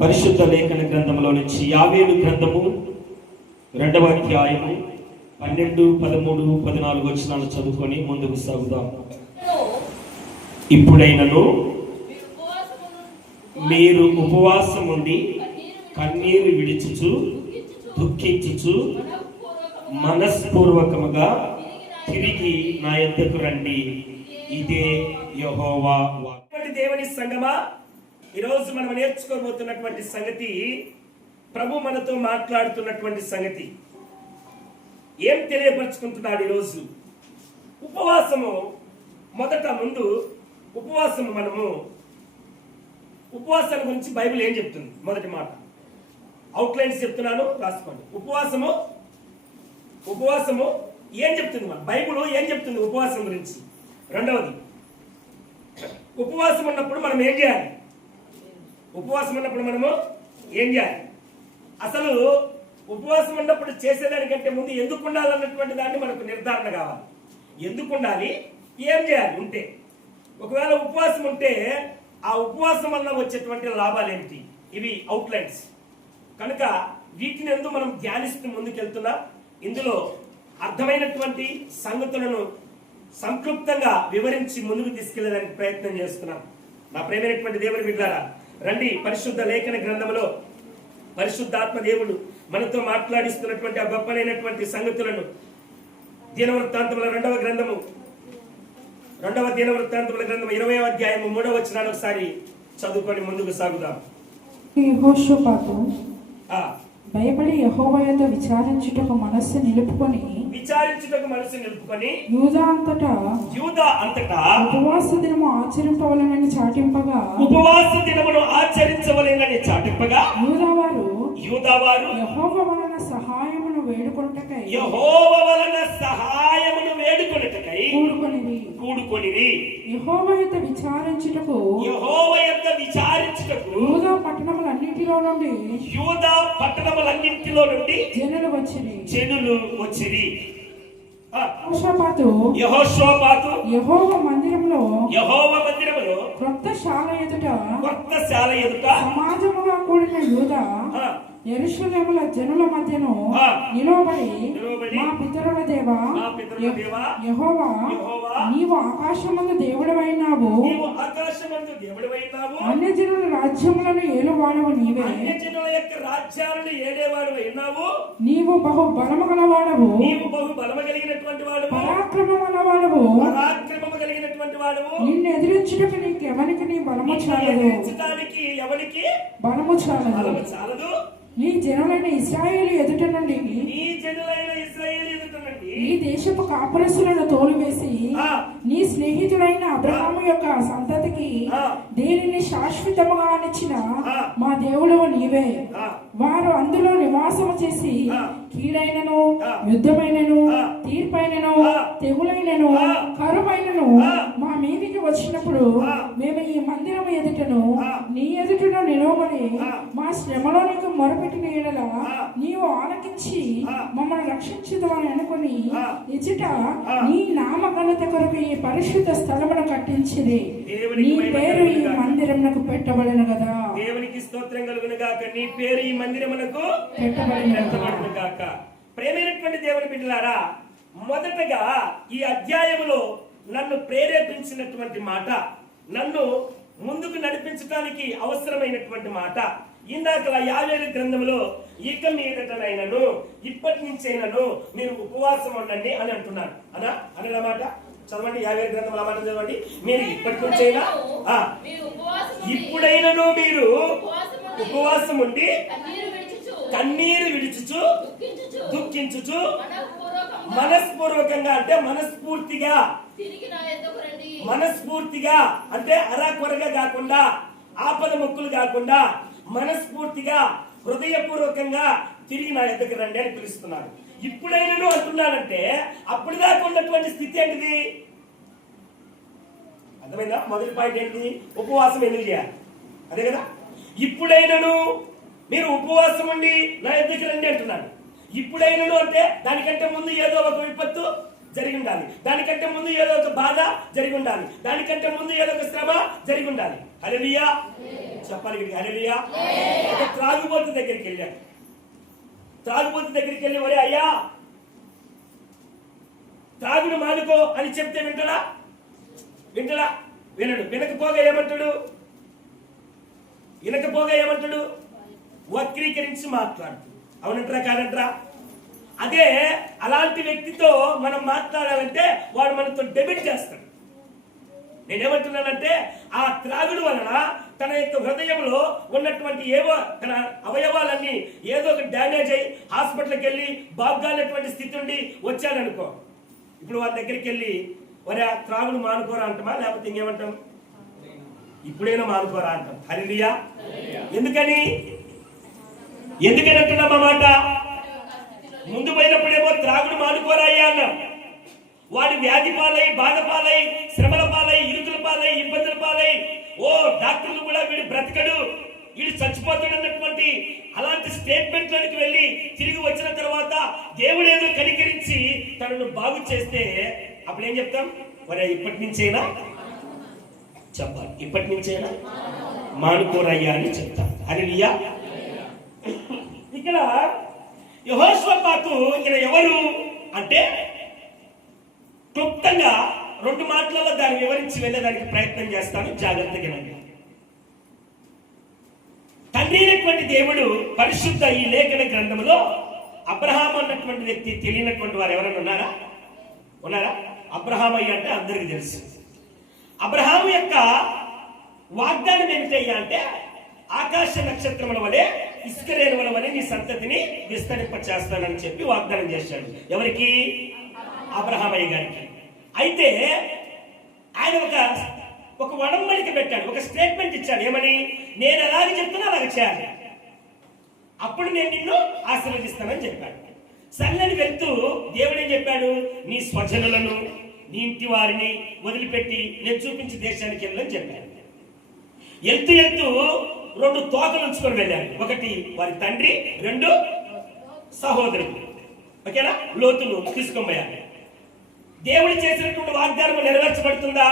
పరిశుద్ధ లేఖన గ్రంథంలో నుంచి యావేలు గ్రంథము 2వ అధ్యాయము 12, 13, 14 వచనాలు చదువుకొని ముందుకు సాగుదాం. ఇప్పుడైనను మీరు ఉపవాసం ఉండి కన్నీరు విడిచుచు దుఃఖించుచు మనస్పూర్వకముగా తిరిగి నా యొద్దకు రండి. ఇదే యెహోవా వాక్కు. దేవుని సంగమా, ఈరోజు మనం నేర్చుకోబోతున్నటువంటి సంగతి, ప్రభు మనతో మాట్లాడుతున్నటువంటి సంగతి ఏం తెలియపరుచుకుంటున్నాడు ఈరోజు? ఉపవాసము. ముందు ఉపవాసము, ఉపవాసం గురించి బైబిల్ ఏం చెప్తుంది? మొదటి మాట అవుట్లైన్స్ చెప్తున్నాను, రాసుకోండి. ఉపవాసము ఏం చెప్తుంది? బైబిల్ ఏం చెప్తుంది ఉపవాసం గురించి? రెండవది, ఉపవాసం ఉన్నప్పుడు మనం ఏం చేయాలి? అసలు ఉపవాసం ఉన్నప్పుడు చేసేదానికంటే ముందు ఎందుకు ఉండాలన్నటువంటి దాన్ని మనకు నిర్ధారణ కావాలి. ఎందుకు ఉండాలి, ఏం చేయాలి ఉంటే? ఒకవేళ ఉపవాసం ఉంటే ఆ ఉపవాసం వల్ల వచ్చేటువంటి లాభాలు ఏమిటి? ఇవి అవుట్లైన్స్. కనుక వీటిని ఎందుకు మనం ధ్యానిస్తూ ముందుకెళ్తున్నాం. ఇందులో అర్థమైనటువంటి సంగతులను సంక్లుప్తంగా వివరించి ముందుకు తీసుకెళ్లేదానికి ప్రయత్నం చేస్తున్నాం. నా ప్రేమైనటువంటి దేవుని బిడ్డలారా, రండి. పరిశుద్ధ లేఖన గ్రంథంలో పరిశుద్ధాత్మ దేవుడు మనతో మాట్లాడిస్తున్నటువంటి ఆ గొప్పనైనటువంటి సంగతులను దినవృత్తాంతముల 2వ గ్రంథము 20వ అధ్యాయము 3వ వచనాన్ని ఒకసారి చదువుకొని ముందుకు సాగుదాం. భయపడి యెహోవా యొద్ద విచారించుటకు మనస్సు నిలుపుకొని యూదా అంతటా ఉపవాస దినము ఆచరింపవలెనని చాటింపగా యూదావారు యెహోవా వలన సహాయమును వేడుకొనుటకై కూడుకొనిరి. యెహోవా యొద్ద విచారించుటకు యూదా పట్టణములన్నిటిలో నుండి జనులు వచ్చిరి. యెహోషాపాతు యెహోవా మందిరములో క్రొత్త శాల ఎదుట సమాజముగా కూడిన యూదా యెరూషలేముల జనుల మధ్యను నిలవబడి, మా పితరుల దేవా యెహోవా, నీవు ఆకాశమందు దేవుడవైనావు, అన్యజనుల రాజ్యములను ఏలువాడవు నీవే, నీవు బహు బలము గలవాడవు, పరాక్రమము గలవాడవు, నిన్ను ఎదిరించుటకు నీకెవరికి నీ బలము చాలదు. నీ జనులైన ఇశ్రాయేలు ఎదుట నుండి నీ దేశపు కాపురస్తులను తోలివేసి నీ స్నేహితుడైన అబ్రహాము యొక్క సంతతికి దీనిని శాశ్వతముగా అనిచ్చిన మా దేవుడవు నీవే. వారు అందులో నివాసము చేసి కీడైనను, యుద్ధమైనను, తీర్పైనను, తెగులైనను, కరువైనను మా మీదికి వచ్చినప్పుడు మేము ఈ మందిరము ఎదుటను నీ ఎదుటను నిలవబడి మా శ్రమలో నీకు మొరపెట్టిన ఎడల నీవు ఆలకించి మమ్మల్ని రక్షించుదామని అనుకుని ఇచ్చట నీ నామ ఘనత కొరకు ఈ పరిశుద్ధ స్థలమును కట్టించిరి. నీ పేరు ఈ మందిరమునకు పెట్టబడిన కదా. దేవునికి స్తోత్రం కలుగును గాక. నీ పేరు ఈ మందిరమునకు పెట్టబడిన గాక. ప్రేమైనటువంటి దేవుని బిడ్డలారా, మొదటగా ఈ అధ్యాయములో నన్ను ప్రేరేపించినటువంటి మాట, నన్ను ముందుకు నడిపించడానికి అవసరమైనటువంటి మాట, ఇందాక యావేలు గ్రంథంలో ఇక మీదటనైనను ఇప్పటి నుంచైనను మీరు ఉపవాసం ఉండండి అని అంటున్నాను. అనమాట చదవండి. యావేలు గ్రంథంలో మాట చదవండి. మీరు ఇప్పటి నుంచైనా ఇప్పుడైనను మీరు ఉపవాసం ఉండి కన్నీరు విడుచుచు దుఃఖించుచు మనస్పూర్వకంగా, అంటే మనస్ఫూర్తిగా అంటే అరాకొరగా కాకుండా, ఆపద మొక్కులు కాకుండా, మనస్ఫూర్తిగా హృదయపూర్వకంగా తిరిగి నా యొద్దకు రండి అని పిలుస్తున్నాడు. ఇప్పుడైనను అంటున్నాడంటే అప్పుడు దాకా ఉన్నటువంటి స్థితి ఏంటిది? అర్థమైందా? మొదటి పాయింట్ ఏంటిది? ఉపవాసం ఎందుకు చేయాలి? అదే కదా. ఇప్పుడైనను మీరు ఉపవాసం ఉండి నా యొద్దకు రండి అంటున్నాడు. ఇప్పుడైనను అంటే దానికంటే ముందు ఏదో ఒక విపత్తు జరిగి ఉండాలి, దానికంటే ముందు ఏదో ఒక బాధ జరిగి ఉండాలి, దానికంటే ముందు ఏదో ఒక శ్రమ జరిగి ఉండాలి. హల్లెలూయా. చెప్పాలి హల్లెలూయా. ఒక త్రాగుబోతు దగ్గరికి వెళ్ళాడు. త్రాగుబోతు దగ్గరికి వెళ్ళి, ఒరే అయ్యా త్రాగుడు మానుకో అని చెప్తే వింటడా? వినడు. వినకపోగా ఏమంటాడు? వక్రీకరించి మాట్లాడుతూ. అవునంటారా కాదంటారా? అదే అలాంటి వ్యక్తితో మనం మాట్లాడాలంటే వాడు మనతో డెబిట్ చేస్తాడు. నేనేమంటున్నానంటే ఆ త్రాగుడు వలన తన యొక్క హృదయంలో ఉన్నటువంటి ఏవో తన అవయవాలన్నీ ఏదో ఒక డ్యామేజ్ అయ్యి హాస్పిటల్కి వెళ్ళి బాగానటువంటి స్థితి ఉండి వచ్చాడనుకో, ఇప్పుడు వారి దగ్గరికి వెళ్ళి మరి ఆ త్రాగుడు మానుకోరా అంటామా, లేకపోతే ఇంకేమంటాం? ఇప్పుడైనా మానుకోరా అంటాం. హల్లెలూయా. ఎందుకని అంటున్నాం ఆ మాట? ముందు పోయినప్పుడేమో త్రాగుడు మానుకోరా అయ్యా అన్నాం. వాడి వ్యాధి పాలై, బాధ పాలై, శ్రమల పాలై, ఇరుకుల పాలై, ఇబ్బందుల పాలై, డాక్టర్లు కూడా వీడు బ్రతకడు, వీడు చచ్చిపోతాడు అన్నటువంటి అలాంటి స్టేట్మెంట్లోకి వెళ్ళి తిరిగి వచ్చిన తర్వాత దేవుడు ఏదో కనికరించి తనను బాగు చేస్తే అప్పుడు ఏం చెప్తాం? మరి ఇప్పటి నుంచైనా చెప్పాలి, ఇప్పటి నుంచైనా మానుకోరయ్యా అని చెప్తాం. హల్లెలూయా. ఇక్కడ యెహోషాపాతు ఈయన ఎవరు అంటే క్లుప్తంగా 2 మాటలలో దాన్ని వివరించి వెళ్ళడానికి ప్రయత్నం చేస్తాను. జాగ్రత్తగా తండ్రి అయినటువంటి దేవుడు పరిశుద్ధ ఈ లేఖన గ్రంథంలో అబ్రహాము అన్నటువంటి వ్యక్తి తెలియనటువంటి వారు ఎవరైనా ఉన్నారా? అబ్రహాము అయ్య అంటే అందరికీ తెలుసు. అబ్రహాము యొక్క వాగ్దానం ఏమిటయ్యా అంటే ఆకాశ నక్షత్రముల వలె ఇసుక రేణువుల వలె నీ సంతతిని విస్తరింప చేస్తానని చెప్పి వాగ్దానం చేశాడు. ఎవరికి? అబ్రహామయ్య గారికి. అయితే ఆయన ఒక వడంబడిక పెట్టాడు, ఒక స్టేట్మెంట్ ఇచ్చాడు. ఏమని? నేను ఎలాగ చెప్తున్నా అలాగ చేయాలి, అప్పుడు నేను నిన్ను ఆశీర్వదిస్తానని చెప్పాడు. సర్లని వెళ్తూ దేవుడు ఏం చెప్పాడు? నీ స్వజనులను, నీ ఇంటి వారిని వదిలిపెట్టి నేను చూపించి దేశానికి వెళ్ళని చెప్పాడు. వెళ్తూ 2 తోకలు ఉంచుకొని వెళ్ళాడు. ఒకటి వారి తండ్రి, 2 సహోదరులు. ఓకేనా? లోతులు తీసుకొని పోయాడు. దేవుడు చేసినటువంటి వాగ్దానం నెరవేర్చబడుతుందా?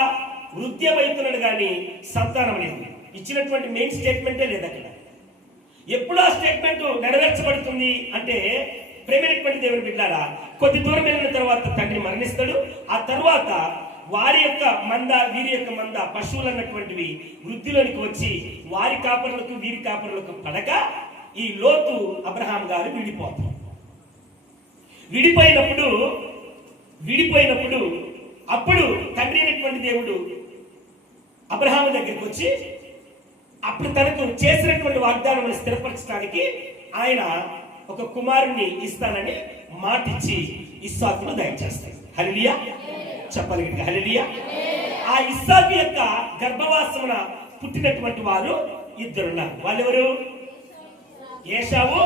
వృద్ధ్యం అవుతున్నాడు కానీ సంతానం లేదు. ఇచ్చినటువంటి మెయిన్ స్టేట్మెంటే లేదు అక్కడ. ఎప్పుడు ఆ స్టేట్మెంట్ నెరవేర్చబడుతుంది అంటే, ప్రేమైనటువంటి దేవుని బిడ్డారా, కొద్ది దూరం వెళ్ళిన తర్వాత తండ్రి మరణిస్తాడు. ఆ తర్వాత వారి యొక్క మంద, వీరి యొక్క మంద, పశువులు అన్నటువంటివి వృద్ధిలోనికి వచ్చి వారి కాపరులకు వీరి కాపరులకు పడక ఈ లోతు అబ్రహాం గారు విడిపోతారు. విడిపోయినప్పుడు అప్పుడు తండ్రి అయినటువంటి దేవుడు అబ్రహాము దగ్గరికి వచ్చి అప్పుడు తనకు చేసినటువంటి వాగ్దానం స్థిరపరచడానికి ఆయన ఒక కుమారుణ్ణి ఇస్తానని మాటిచ్చి ఇస్సాకును దయచేస్తాడు. హల్లెలూయా. చెప్పాలి హల్లెలూయా. ఆ ఇస్సాకు యొక్క గర్భవాసమున పుట్టినటువంటి వారు 2 ఉన్నారు. వాళ్ళెవరు? ఏశావు,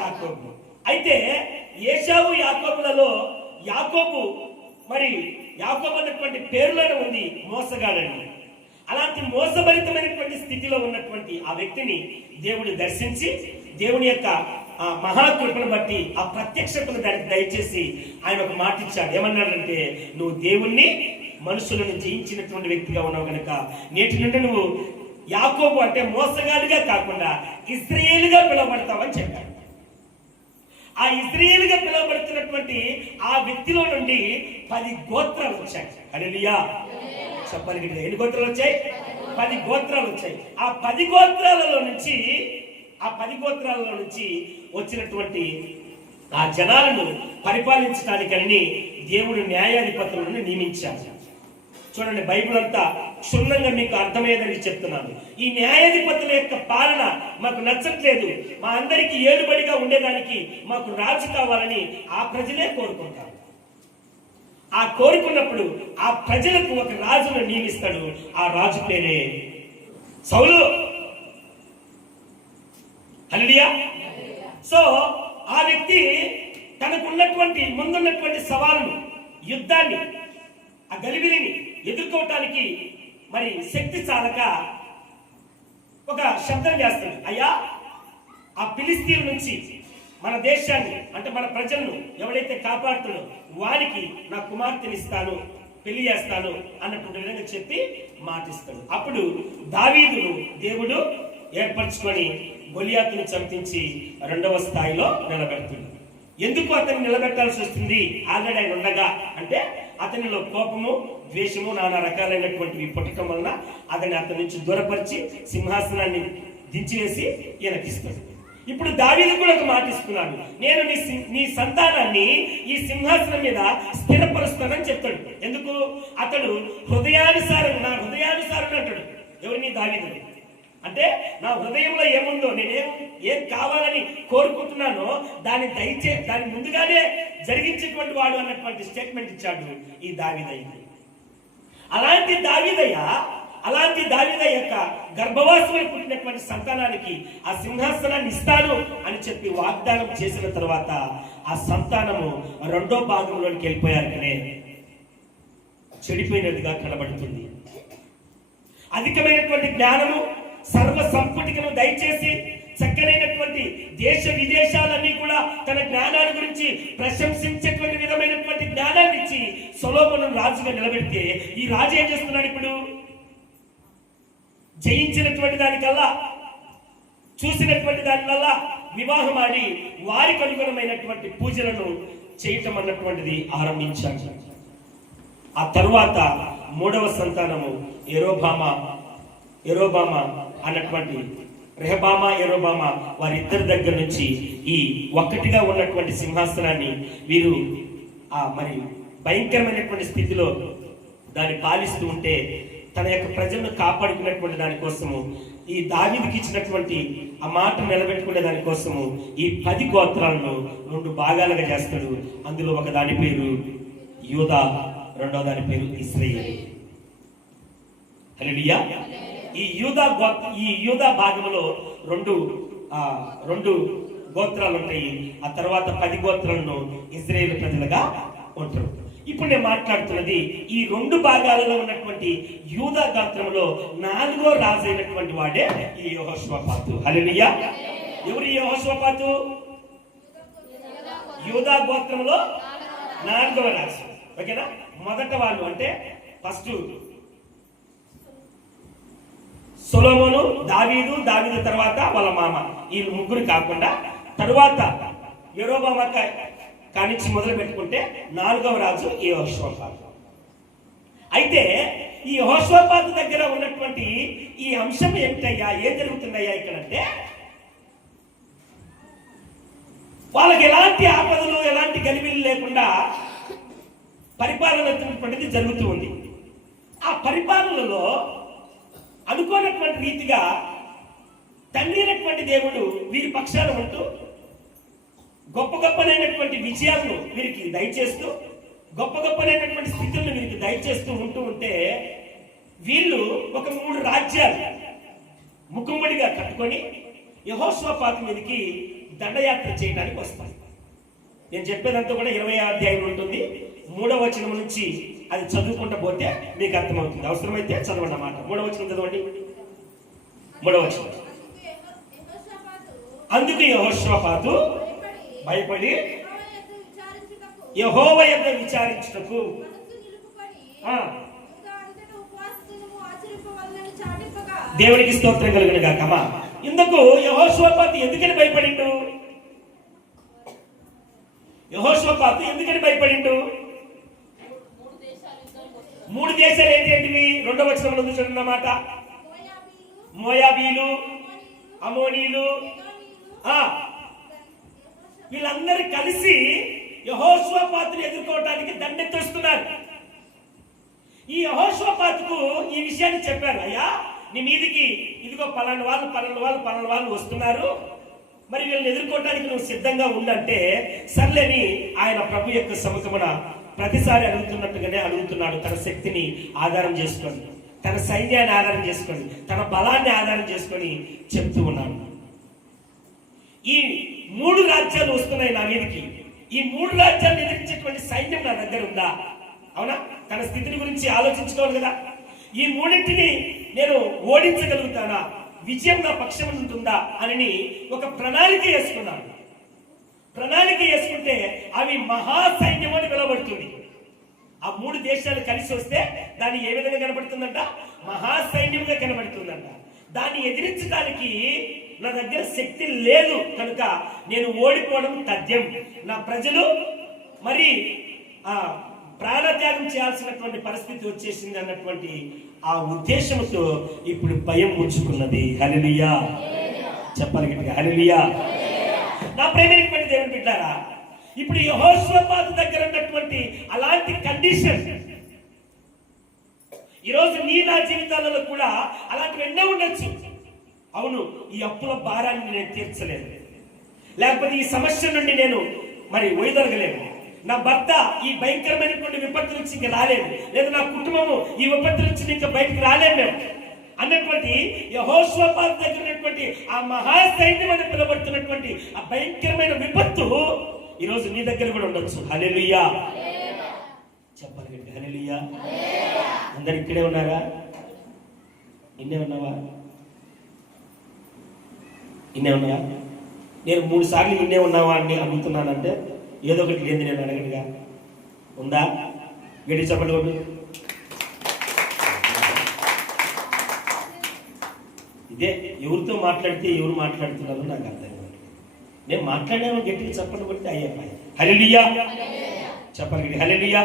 యాకోబు. అయితే ఏశావు యాకోబులలో యాకోబు అన్నటువంటి పేరులోనే ఉంది మోసగాడని. అలాంటి మోసభరితమైనటువంటి స్థితిలో ఉన్నటువంటి ఆ వ్యక్తిని దేవుడు దర్శించి దేవుని యొక్క ఆ మహాకృపను బట్టి ఆ ప్రత్యక్షతను దానికి దయచేసి ఆయన ఒక మాట ఇచ్చాడు. ఏమన్నాడంటే, నువ్వు దేవుణ్ణి మనుషులను జయించినటువంటి వ్యక్తిగా ఉన్నావు కనుక నేటి నుండి నువ్వు యాకోబు అంటే మోసగాడిగా కాకుండా ఇశ్రాయేలుగా పిలువబడతావని చెప్పాడు. ఆ ఇశ్రాయేలుగా పిలువబడుతున్నటువంటి ఆ వ్యక్తిలో నుండి 10 గోత్రాలు వచ్చాయి. హల్లెలూయా. చెప్పాలి. ఎన్ని గోత్రాలు వచ్చాయి? 10 గోత్రాలు వచ్చాయి. ఆ 10 గోత్రాలలో నుంచి వచ్చినటువంటి ఆ జనాలను పరిపాలించడానికని దేవుడు న్యాయాధిపతులను నియమించాడు. చూడండి, బైబిల్ అంతా క్షుణ్ణంగా మీకు అర్థమయ్యేదని చెప్తున్నాను. ఈ న్యాయాధిపతుల యొక్క పాలన మాకు నచ్చట్లేదు, మా అందరికీ ఏలుబడిగా ఉండేదానికి మాకు రాజు కావాలని ఆ ప్రజలే కోరుకుంటారు. ఆ కోరుకున్నప్పుడు ఆ ప్రజలకు ఒక రాజును నియమిస్తాడు. ఆ రాజు పేరే సౌలు. హల్లెలూయా. సో ఆ వ్యక్తి తనకున్నటువంటి ముందున్నటువంటి సవాలును, యుద్ధాన్ని, ఆ గలిబిలిని ఎదుర్కోవటానికి మరి శక్తి చాలక ఒక శబ్దం చేస్తాడు. అయ్యా, ఆ ఫిలిస్తీన్ల నుంచి మన దేశాన్ని అంటే మన ప్రజలను ఎవడైతే కాపాడుతాడో వారికి నా కుమార్తెని ఇస్తాను, పెళ్లి చేస్తాను అన్నటువంటి విధంగా చెప్పి మాటిస్తాడు. అప్పుడు దావీదును దేవుడు ఏర్పరచుకొని గొలియాతుని చంపించి రెండవ స్థాయిలో నిలబెడుతుంది. ఎందుకు అతన్ని నిలబెట్టాల్సి వస్తుంది ఆల్రెడీ ఆయన ఉండగా అంటే అతనిలో కోపము, ద్వేషము, నానా రకాలైనటువంటివి పుట్టడం వలన అతని నుంచి దూరపరిచి సింహాసనాన్ని దించివేసి ఈయనకిస్తాడు. ఇప్పుడు దావీదు కూడా ఒక మాట ఇస్తున్నాడు, నేను నీ సంతానాన్ని ఈ సింహాసనం మీద స్థిరపరుస్తానని చెప్తాడు. ఎందుకు? అతడు హృదయానుసారం, నా హృదయానుసారం అంటాడు. ఎవరిని? దావీదు. అంటే నా హృదయంలో ఏముందో, ఏం కావాలని కోరుకుంటున్నానో దాన్ని దాన్ని ముందుగానే జరిగించేటువంటి వాడు అన్నటువంటి స్టేట్మెంట్ ఇచ్చాడు ఈ దావీదయ్య. అలాంటి దావీదయ్య యొక్క గర్భవాసంలో పుట్టినటువంటి సంతానానికి ఆ సింహాసనాన్ని ఇస్తాను అని చెప్పి వాగ్దానం చేసిన తర్వాత ఆ సంతానము రెండో భాగంలోనికి వెళ్ళిపోయాకనే చెడిపోయినట్టుగా కనబడుతుంది. అధికమైనటువంటి జ్ఞానము, సర్వ సంపుటికను దయచేసి చక్కనైనటువంటి దేశ విదేశాలన్నీ కూడా తన జ్ఞానాన్ని గురించి ప్రశంసించేటువంటి విధమైనటువంటి జ్ఞానాన్ని ఇచ్చి సొలొమోను రాజుగా నిలబెడితే ఈ రాజు ఏం చేస్తున్నాడు? ఇప్పుడు జయించినటువంటి దానికల్లా, చూసినటువంటి దానివల్ల వివాహం ఆడి వారికి అనుగుణమైనటువంటి పూజలను చేయటం అన్నటువంటిది ఆరంభించాడు. ఆ తరువాత మూడవ సంతానము యెరోబామా అన్నటువంటి రెహబామా వారిద్దరి దగ్గర నుంచి ఈ ఒక్కటిగా ఉన్నటువంటి సింహాసనాన్ని వీరు మరి భయంకరమైనటువంటి స్థితిలో దాన్ని పాలిస్తూ ఉంటే తన యొక్క ప్రజలను కాపాడుకున్నటువంటి దానికోసము ఈ దావీదుకి ఇచ్చినటువంటి ఆ మాట నిలబెట్టుకునే దానికోసము ఈ 10 గోత్రాలను 2 భాగాలుగా చేస్తాడు. అందులో ఒక దాని పేరు యూదా, రెండో దాని పేరు ఇశ్రాయేలు. హల్లెలూయా. ఈ యూదా భాగంలో రెండు గోత్రాలు ఉంటాయి. ఆ తర్వాత 10 గోత్రాలను ఇశ్రాయేలు ప్రజలుగా ఉంటారు. ఇప్పుడు నేను మాట్లాడుతున్నది ఈ 2 భాగాలలో ఉన్నటువంటి యూదా గోత్రంలో 4వ రాజు అయినటువంటి వాడే ఈ యెహోషాపాతు. హల్లెలూయా. ఎవరు యెహోషాపాతు? యూదా గోత్రంలో 4వ రాజు. ఓకేనా? మొదట వాళ్ళు అంటే ఫస్ట్ సొలొమోను, దావీదు తర్వాత వాళ్ళ మామ, ఈ ముగ్గురు కాకుండా తరువాత యెరోబాము కానించి మొదలు పెట్టుకుంటే 4వ రాజు యెహోషాపాతు. అయితే ఈ యెహోషాపాతు దగ్గర ఉన్నటువంటి ఈ అంశం ఏమిటయ్యా, ఏం జరుగుతుందయ్యా ఇక్కడంటే, వాళ్ళకి ఎలాంటి ఆపదలు, ఎలాంటి గలిబిలు లేకుండా పరిపాలన జరుగుతూ ఉంది. ఆ పరిపాలనలో అనుకోనటువంటి రీతిగా తండ్రి అయినటువంటి దేవుడు వీరి పక్షాన ఉంటూ గొప్పనైనటువంటి విజయాలను వీరికి దయచేస్తూ, గొప్పనైనటువంటి స్థితులను వీరికి దయచేస్తూ ఉంటే వీళ్ళు ఒక 3 రాజ్యాలు ముఖముడిగా కట్టుకొని యెహోషాపాతు మీదకి దండయాత్ర చేయడానికి వస్తారు. నేను చెప్పేదంతా కూడా 20వ అధ్యాయం ఉంటుంది. 3వ వచనం నుంచి అది చదువుకుంటూ పోతే మీకు అర్థమవుతుంది. అవసరమైతే చదవండి అన్నమాట. 3వ వచనం చదవండి. 3వ వచనం. అందుకు యెహోషాపాతు భయపడి యెహోవా యొద్ద విచారించుటకు దేవునికి స్తోత్రం కలుగును గాక. ఇందుకు యెహోషాపాతు ఎందుకని భయపడిండు? యెహోషాపాతు ఎందుకని భయపడిండు? 3 దేశాలు ఏంటివి? 2వ వచనంలో చూడన్నమాట. మోయాబీలు, అమోనీలు, వీళ్ళందరూ కలిసి యెహోషాపాతుని ఎదుర్కోవడానికి దండెత్తొస్తున్నారు. ఈ యెహోషాపాతుకు ఈ విషయాన్ని చెప్పారు, అయ్యా నీ మీదికి ఇదిగో పలానా వాళ్ళు వస్తున్నారు, మరి వీళ్ళని ఎదుర్కోవడానికి నువ్వు సిద్ధంగా ఉండంటే సర్లేని ఆయన ప్రభు యొక్క సముఖమున ప్రతిసారి అడుగుతున్నట్టుగానే అడుగుతున్నాడు. తన శక్తిని ఆధారం చేసుకొని, తన సైన్యాన్ని ఆధారం చేసుకొని, తన బలాన్ని ఆధారం చేసుకొని చెప్తూ ఉన్నాడు. ఈ 3 రాజ్యాలు వస్తున్నాయి నా మీదకి, ఈ 3 రాజ్యాలను ఎదిరించేటువంటి సైన్యం నా దగ్గర ఉందా? అవునా? తన స్థితిని గురించి ఆలోచించుకోవాలి కదా. ఈ 3టిని నేను ఓడించగలుగుతానా, విజయం నా పక్షం ఉంటుందా అని ఒక ప్రణాళిక వేసుకున్నాడు. ప్రణాళిక వేసుకుంటే అవి మహాసైన్యం అని పిలువబడుతుంది. ఆ 3 దేశాలు కలిసి వస్తే దాన్ని ఏ విధంగా కనబడుతుందంట? మహాసైన్యంగా కనబడుతుందంట. దాన్ని ఎదిరించడానికి నా దగ్గర శక్తి లేదు కనుక నేను ఓడిపోవడం తథ్యం. నా ప్రజలు మరి ప్రాణత్యాగం చేయాల్సినటువంటి పరిస్థితి వచ్చేసింది అన్నటువంటి ఆ ఉద్దేశంతో ఇప్పుడు భయం ఉంచుకున్నది. హల్లెలూయా చెప్పాలి గట్టిగా, హల్లెలూయా. నా ప్రేమైనటువంటి దేవుని బిడ్డారా, ఇప్పుడు యెహోషాపాతు దగ్గర ఉన్నటువంటి అలాంటి కండిషన్ ఈరోజు నీ నా జీవితాలలో కూడా అలాంటివి ఎన్నో ఉండొచ్చు. అవును, ఈ అప్పుల భారాన్ని నేను తీర్చలేను, లేకపోతే ఈ సమస్య నుండి నేను మరి వైదొలగలేను, నా భర్త ఈ భయంకరమైనటువంటి విపత్తు నుంచి ఇంకా రాలేను, లేదా నా కుటుంబము ఈ విపత్తు నుంచి ఇంకా బయటకు రాలేము మేము అన్నటువంటి యెహోషాపాతు దగ్గర ఉన్నటువంటి ఆ మహాసైన్యం అని పిలువబడుతున్నటువంటి ఆ భయంకరమైన విపత్తు ఈరోజు నీ దగ్గర కూడా ఉండొచ్చు. హల్లెలూయా చెప్పాలి గట్టిగా, హల్లెలూయా. అందరు ఇక్కడే ఉన్నారా? ఇన్నే ఉన్నావా? ఇన్నే ఉన్నావా? నేను 3 సార్లు ఇన్నే ఉన్నావా అని అడుగుతున్నానంటే ఏదో ఒకటి లేదు నేను అడగడుగా. ఉందా? గట్టి చెప్పండి. ఇదే ఎవరితో మాట్లాడితే ఎవరు మాట్లాడుతున్నారో నాకు అర్థం కాదు. నేను మాట్లాడాను గట్టిగా చెప్పండి కొడితే అయ్యప్ప. హల్లెలూయా చెప్పండి, హల్లెలూయా.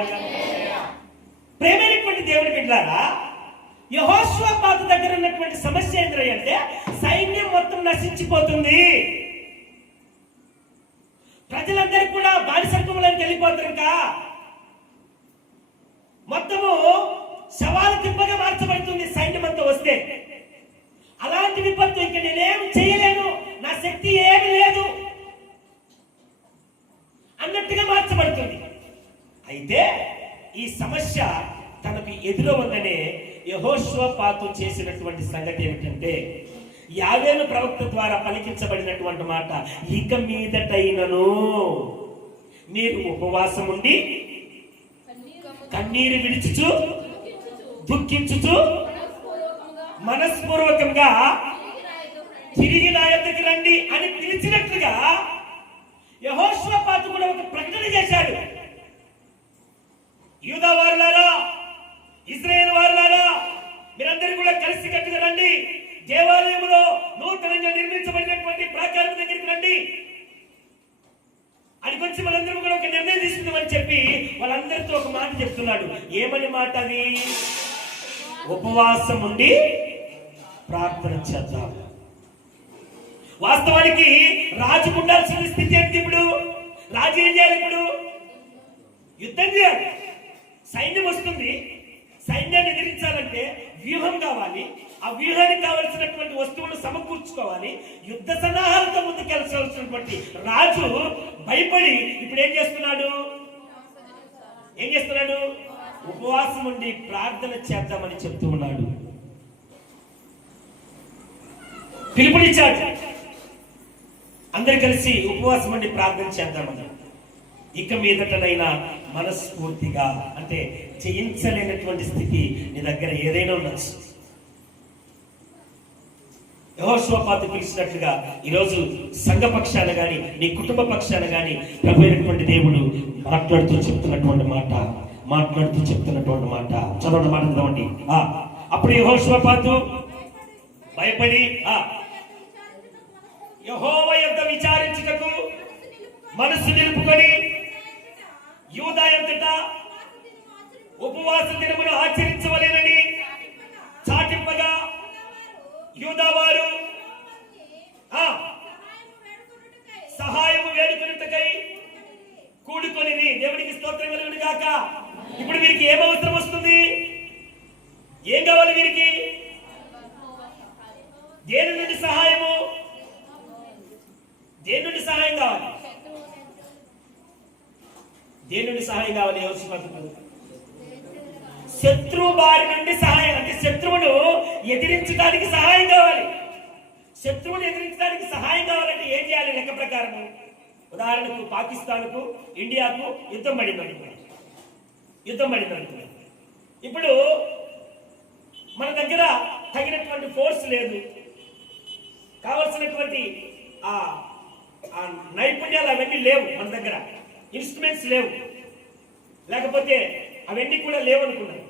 ప్రేమైనటువంటి దేవుని బిడ్డలారా, యెహోషాపాతు దగ్గర ఉన్నటువంటి సమస్య ఏంటంటే సైన్యం మొత్తం నశించిపోతుంది, ప్రజలందరూ కూడా బానిసత్వంలోకి వెళ్ళిపోతారు, ఇంకా మొత్తము శవాల తిప్పగా మార్చబడుతుంది సైన్యం అంతా వస్తే. అలాంటి విపత్తు ఇంకా నేనేం చేయలేను, నా శక్తి ఏమి లేదు అన్నట్టుగా మార్చబడుతుంది. అయితే ఈ సమస్య తనకు ఎదురవగానే యెహోషాపాతు చేసినటువంటి సంగతి ఏమిటంటే యావేలు ప్రవక్త ద్వారా పలికించబడినటువంటి మాట, ఇక మీదటైనను మీరు ఉపవాసం ఉండి కన్నీరు విడిచుచు దుఃఖించుచు మనస్పూర్వకంగా తిరిగి నా యొద్దకు రండి అని పిలిచినట్లుగా యెహోషాపాతు కూడా ఒక ప్రకటన చేశాడు. యూదా వారులారా, ఇశ్రాయేలు వారులారా, మీరందరూ కూడా కలిసి కట్టుగా రండి, దేవాలయంలో నూతనంగా నిర్మించబడినటువంటి ప్రాకారం దగ్గరికి రండి అని వచ్చి వాళ్ళందరూ కూడా ఒక నిర్ణయం తీసుకుందామని చెప్పి వాళ్ళందరితో ఒక మాట చెప్తున్నాడు. ఏమని మాట అది? ఉపవాసం ఉండి ప్రార్థన చేద్దాం. వాస్తవానికి రాజుకు ఉండాల్సిన స్థితి ఏంటి? ఇప్పుడు రాజు ఏం చేయాలి? ఇప్పుడు యుద్ధం చేయాలి. సైన్యం వస్తుంది, సైన్యాన్ని ఎదిరించాలంటే వ్యూహం కావాలి, ఆ వ్యూహానికి కావలసినటువంటి వస్తువులు సమకూర్చుకోవాలి, యుద్ధ సన్నాహాలతో ముందుకెళ్ళాల్సినటువంటి రాజు భయపడి ఇప్పుడు ఏం చేస్తున్నాడు? ఉపవాసం ఉండి ప్రార్థన చేద్దామని చెప్తూ ఉన్నాడు. పిలుపునిచ్చాడు, అందరు కలిసి ఉపవాసం ఉండి ప్రార్థన చేద్దామని. ఇక మీదటనైనా మనస్ఫూర్తిగా, అంటే జయించలేనటువంటి స్థితి నీ దగ్గర ఏదైనా ఉండొచ్చు. యెహోషాపాతు పిలిచినట్లుగా ఈరోజు సంఘ పక్షాన గాని నీ కుటుంబ పక్షాన గాని ప్రభు అయినటువంటి దేవుడు మాట్లాడుతూ చెప్తున్నటువంటి మాట చదవండి, మాట చదవండి. అప్పుడు యెహోషాపాతు భయపడి యెహోవా యొద్ద విచారించుటకు మనసు నిలుపుకొని యూదా యొద్దట ఉపవాస దినమును ఆచరించవలెనని చాటింపగా యూదా వారు సహాయము వేడుకొనుటకై కూడుకొని దేవునికి స్తోత్రం కలుగును గాక. ఇప్పుడు వీరికి ఏం అవసరం వస్తుంది? ఏం కావాలి వీరికి? దేని నుండి సహాయము? దేని నుండి సహాయం కావాలి? దేని నుండి సహాయం కావాలి? శత్రువు బారి నుండి సహాయం, అంటే శత్రువును ఎదిరించడానికి సహాయం కావాలి. శత్రువును ఎదిరించడానికి సహాయం కావాలంటే ఏం చేయాలి? లెక్క ప్రకారం ఉదాహరణకు పాకిస్తాన్కు ఇండియాకు యుద్ధం పడింది అనుకున్నాం. ఇప్పుడు మన దగ్గర తగినటువంటి ఫోర్స్ లేదు, కావలసినటువంటి ఆ నైపుణ్యాలు అవన్నీ లేవు, మన దగ్గర ఇన్స్ట్రుమెంట్స్ లేవు, లేకపోతే అవన్నీ కూడా లేవు అనుకున్నాను.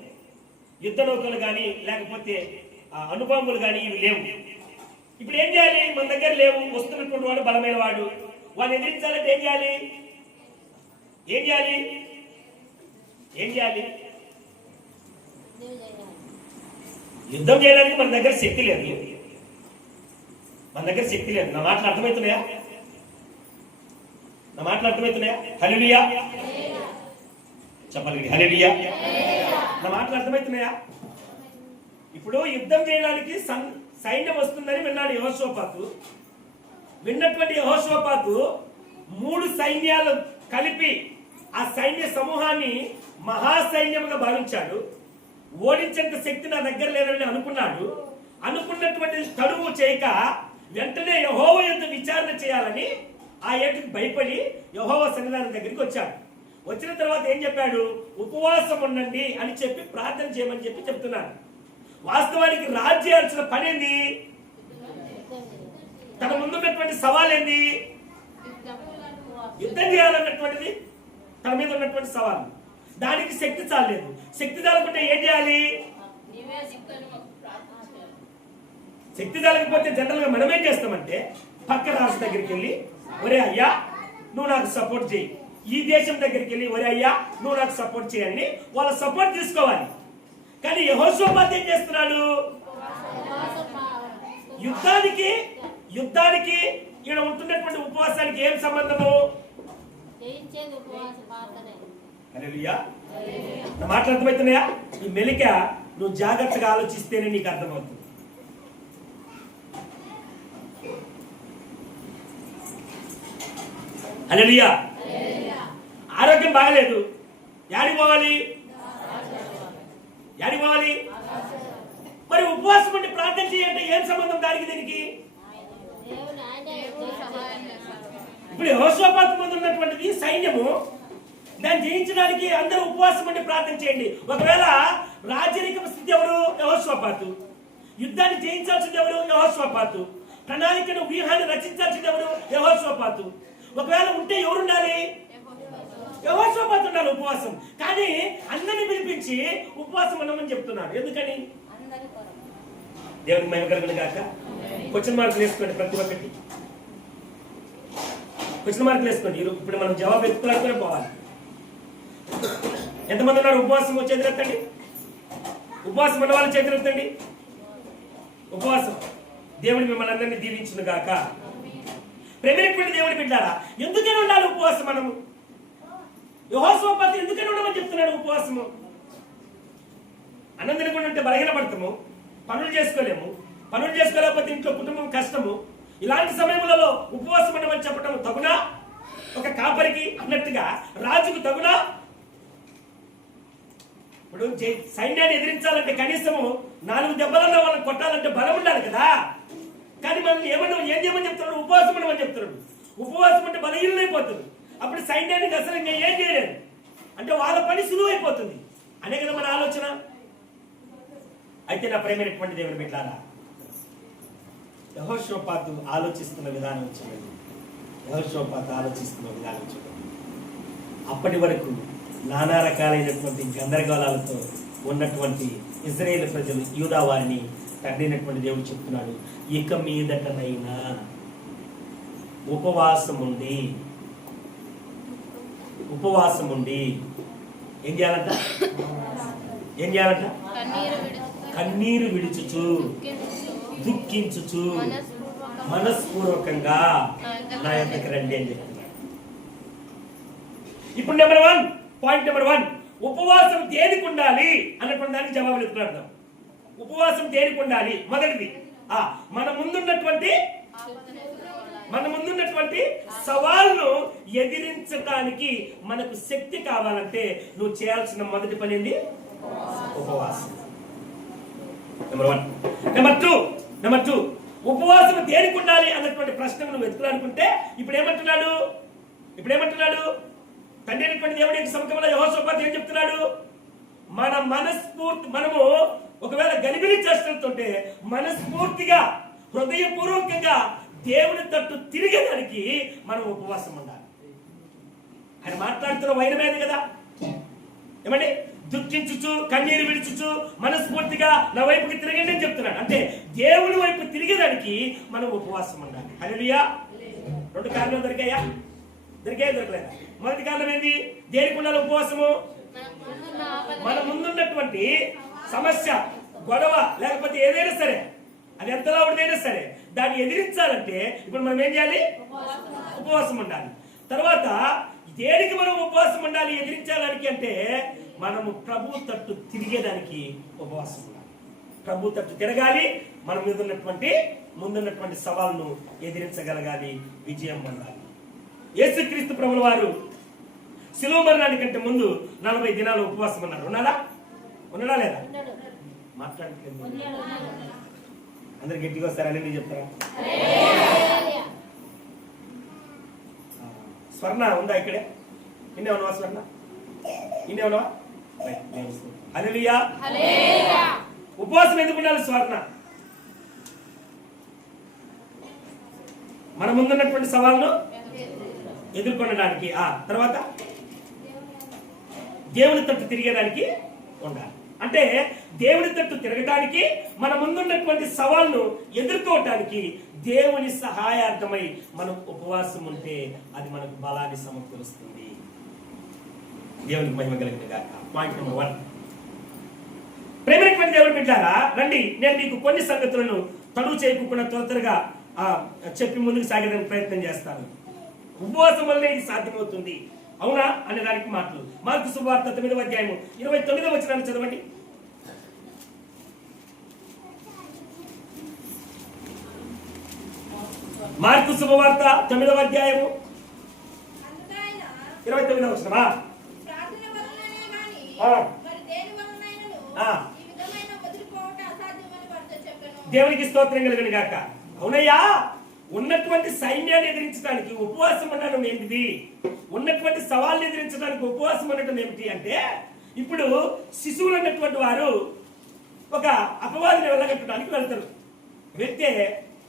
యుద్ధ నౌకలు కానీ లేకపోతే అణుబాంబులు కానీ ఇవి లేవు. ఇప్పుడు ఏం చేయాలి? మన దగ్గర లేవు, వస్తున్నటువంటి వాడు బలమైన వాడు, వాడిని ఎదిరించాలంటే ఏం చేయాలి? ఏం చేయాలి? ఏం చేయాలి? యుద్ధం చేయడానికి మన దగ్గర శక్తి లేదు. మన దగ్గర శక్తి లేదు. నా మాటలు అర్థమవుతున్నాయా? నా మాటలు అర్థమవుతున్నాయా? హల్లెలూయా చెప్పాలి. హల్లెలూయా. నా మాటలు అర్థమవుతున్నాయా? ఇప్పుడు యుద్ధం చేయడానికి సైన్యం వస్తుందని విన్నాడు యెహోషాపాతు. విన్నటువంటి యెహోషాపాతు 3 సైన్యాలు కలిపి ఆ సైన్య సమూహాన్ని మహాసైన్యంగా భావించాడు. ఓడించేంత శక్తి నా దగ్గర లేదని అనుకున్నాడు. అనుకున్నటువంటి తడువు చేయక వెంటనే యెహోవా యుద్ధ విచారణ చేయాలని ఆ ఏటికి భయపడి యెహోవా సన్నిధానం దగ్గరికి వచ్చాడు. వచ్చిన తర్వాత ఏం చెప్పాడు? ఉపవాసం ఉండండి అని చెప్పి ప్రార్థన చేయమని చెప్పి చెప్తున్నాడు. వాస్తవానికి రాజు చేయాల్సిన పని ఏంది? తన ముందున్నటువంటి సవాల్ ఏంది? యుద్ధం చేయాలన్నటువంటిది తన మీద ఉన్నటువంటి సవాల్. దానికి శక్తి చాలేదు. శక్తి చాలకుంటే ఏం చేయాలి? శక్తి చాలకపోతే జనరల్ గా మనం ఏం చేస్తామంటే పక్క రాష్ట్ర దగ్గరికి వెళ్ళి, ఒరే అయ్యా నువ్వు నాకు సపోర్ట్ చేయి. ఈ దేశం దగ్గరికి వెళ్ళి, ఒరే అయ్యా నువ్వు నాకు సపోర్ట్ చేయండి, వాళ్ళ సపోర్ట్ తీసుకోవాలి. కానీ యెహోషాపాతు ఏం చేస్తున్నాడు? యుద్ధానికి ఈయన ఉంటున్నటువంటి ఉపవాసానికి ఏం సంబంధము? హల్లెలూయా. నా మాటలు అర్థమవుతున్నాయా? ఈ మెలిక నువ్వు జాగ్రత్తగా ఆలోచిస్తేనే నీకు అర్థమవుతుంది. హల్లెలూయా. ఆరోగ్యం బాగలేదు, యాడికి పోవాలి? మరి ఉపవాసం ఉండి ప్రార్థన చేయంటే ఏం సంబంధం దానికి దీనికి? ఇప్పుడు యెహోషాపాతు ముందు ఉన్నటువంటిది సైన్యము, దాన్ని జయించడానికి అందరూ ఉపవాసం ఉండి ప్రార్థన చేయండి. ఒకవేళ రాజరిక స్థితి ఎవరు? యెహోషాపాతు. యుద్ధాన్ని జయించాల్సింది ఎవరు? యెహోషాపాతు. ప్రణాళికను వ్యూహాన్ని రచించాల్సింది ఎవరు? యెహోషాపాతు. ఒకవేళ ఉంటే ఎవరు ఉండాలి? యెహోషాపాతు ఉండాలి ఉపవాసం. కానీ అందరిని పిలిపించి ఉపవాసం ఉండమని చెప్తున్నాడు. ఎందుకని? దేవునికి మహిమ కలుగును గాక. క్వశ్చన్ మార్కులు వేసుకోండి. ప్రతి ఒక్కటి క్వశ్చన్ మార్కులు వేసుకోండి. ఇప్పుడు మనం జవాబు ఎత్తుకోవాలనుకునే పోవాలి. ఎంతమంది ఉన్నారు ఉపవాసం? చేతులెత్తండి. ఉపవాసం ఉన్న వాళ్ళు చేతులెత్తండి. ఉపవాసం. దేవుడు మిమ్మల్ని అందరినీ దీవించును గాక. ప్రేమైనటువంటి దేవుడి బిడ్డారా, ఎందుకని ఉండాలి ఉపవాసం? మనము యెహోషాపాతు ఎందుకని ఉండమని చెప్తున్నాడు ఉపవాసము? అన్నం తినకుండా ఉంటే బలహీన పడతాము, పనులు చేసుకోలేము, పనులు చేసుకోలేకపోతే ఇంట్లో కుటుంబం కష్టము. ఇలాంటి సమయంలో ఉపవాసం ఉండమని చెప్పడం తగునా? ఒక కాపరికి అన్నట్టుగా రాజుకు తగునా? ఇప్పుడు సైన్యాన్ని ఎదిరించాలంటే కనీసము 4 దెబ్బలన్నా వాళ్ళని కొట్టాలంటే బలం ఉండాలి కదా. కానీ మనం ఏం చేయమని చెప్తున్నాడు? ఉపవాసం ఉండమని చెప్తున్నాడు. ఉపవాసం అంటే బలహీనమైపోతుంది. అప్పుడు సైన్యానికి అసలు ఇంకా ఏం చేయలేదు అంటే వాళ్ళ పని సులువు అయిపోతుంది అనే కదా మన ఆలోచన. అయితే నా ప్రేమైనటువంటి దేవుని బిడ్డలారా, యెహోషాపాతు ఆలోచిస్తున్న విధానం చూడండి. అప్పటి వరకు నానా రకాలైనటువంటి గందరగోళాలతో ఉన్నటువంటి ఇశ్రాయేలు ప్రజలు, యూదా వారిని తండ్రినటువంటి దేవుడు చెప్తున్నాడు, ఇక మీదటనైనా ఉపవాసం ఉండి ఏం చేయాలంట? కన్నీరు విడుచుచు దుఃఖించుచు మనస్పూర్వకంగా నా యొద్దకు రండి అని చెప్తున్నాడు. ఇప్పుడు పాయింట్ నెంబర్ 1, ఉపవాసం దేనికి ఉండాలి అన్నటువంటి దానికి జవాబులు ఎత్తులాడదాం. ఉపవాసం దేనికి ఉండాలి? మొదటిది, మన ముందున్నటువంటి సవాల్ను ఎదిరించడానికి మనకు శక్తి కావాలంటే నువ్వు చేయాల్సిన మొదటి పని ఏంది? ఉపవాసం. నెంబర్ 2 ఉపవాసం దేనికి ఉండాలి అన్నటువంటి ప్రశ్నను నువ్వు వెతుకులాడుకుంటే ఇప్పుడు ఏమంటున్నాడు? తండ్రి అయినటువంటి దేవుడి యొక్క సముఖంలో యెహోషాపాతు ఏం చెప్తున్నాడు? మనము ఒకవేళ గలిబిలి చేస్తుంటే మనస్ఫూర్తిగా హృదయపూర్వకంగా దేవుని తట్టు తిరిగేదానికి మనం ఉపవాసం ఉండాలి. ఆయన మాట్లాడుతున్న వైనమేది కదా. ఏమండి? దుఃఖించుచు కన్నీరు విడుచుచు మనస్ఫూర్తిగా నా వైపుకి తిరగండి అని చెప్తున్నాడు. అంటే దేవుని వైపు తిరిగేదానికి మనం ఉపవాసం ఉండాలి. హల్లెలూయా. 2 కారణాలు దొరికాయా? దొరకలేదా? మొదటి కారణం ఏంది? దేనికి ఉండాలి ఉపవాసము? మన ముందున్నటువంటి సమస్య, గొడవ, లేకపోతే ఏదైనా సరే, అది ఎంతలా ఉండదైనా సరే, దాన్ని ఎదిరించాలంటే ఇప్పుడు మనం ఏం చేయాలి? ఉపవాసం ఉండాలి. తర్వాత దేనికి మనం ఉపవాసం ఉండాలి ఎదిరించడానికి అంటే మనము ప్రభు తట్టు తిరిగేదానికి ఉపవాసం ఉండాలి. ప్రభు తట్టు తిరగాలి, మన మీద ఉన్నటువంటి ముందున్నటువంటి సవాళ్ళను ఎదిరించగలగాలి, విజయం పొందాలి. యేసుక్రీస్తు ప్రభుల వారు శిలువ మరణానికంటే ముందు 40 దినాలు ఉపవాసం ఉన్నారు. ఉన్నాడా లేదా? మాట్లాడట్లేదు. అందరు గట్టిగా వస్తారు అని చెప్తారా? స్వర్ణ ఉందా ఇక్కడే? ఇన్నే ఉన్నావా స్వర్ణ? ఇన్నే ఉన్నావా? హల్లెలూయా. ఉపవాసం ఎందుకు ఉండాలి స్వర్ణ? మన ముందున్నటువంటి సవాళ్ళను ఎదుర్కొనడానికి, తర్వాత దేవుని తట్టు తిరిగేదానికి ఉండాలి. అంటే దేవుని తట్టు తిరగటానికి, మన ముందున్నటువంటి సవాళ్ళను ఎదుర్కోవటానికి దేవుని సహాయార్థమై మనం ఉపవాసం ఉంటే అది మనకు బలాన్ని సమకూరుస్తుంది. దేవునికి మహిమ కలిగిన గాక. Point number 1. ప్రేమైనటువంటి దేవుని బిడ్డలారా, రండి నేను మీకు కొన్ని సంగతులను తడువు చేయకుండా త్వరగా చెప్పి ముందుకు సాగడానికి ప్రయత్నం చేస్తాను. ఉపవాసం వల్లనే ఇది సాధ్యమవుతుంది, అవునా అనే దానికి మాటలు. మార్కు శుభవార్త 9వ అధ్యాయము 29వ వచనాన్ని చదవండి. మార్కు శుభవార్త 9వ అధ్యాయము 29వ వచనమా? దేవునికి స్తోత్రం కలుగును గాక. అవునయ్యా, ఉన్నటువంటి సైన్యాన్ని ఎదిరించడానికి ఉపవాసం ఉండడం ఏంటిది? ఉన్నటువంటి సవాళ్ళని ఎదిరించడానికి ఉపవాసం ఉండటం ఏమిటి అంటే, ఇప్పుడు శిశువులు అన్నటువంటి వారు ఒక అపవాదిని వెళ్ళగట్టడానికి వెళ్తారు. వెళ్తే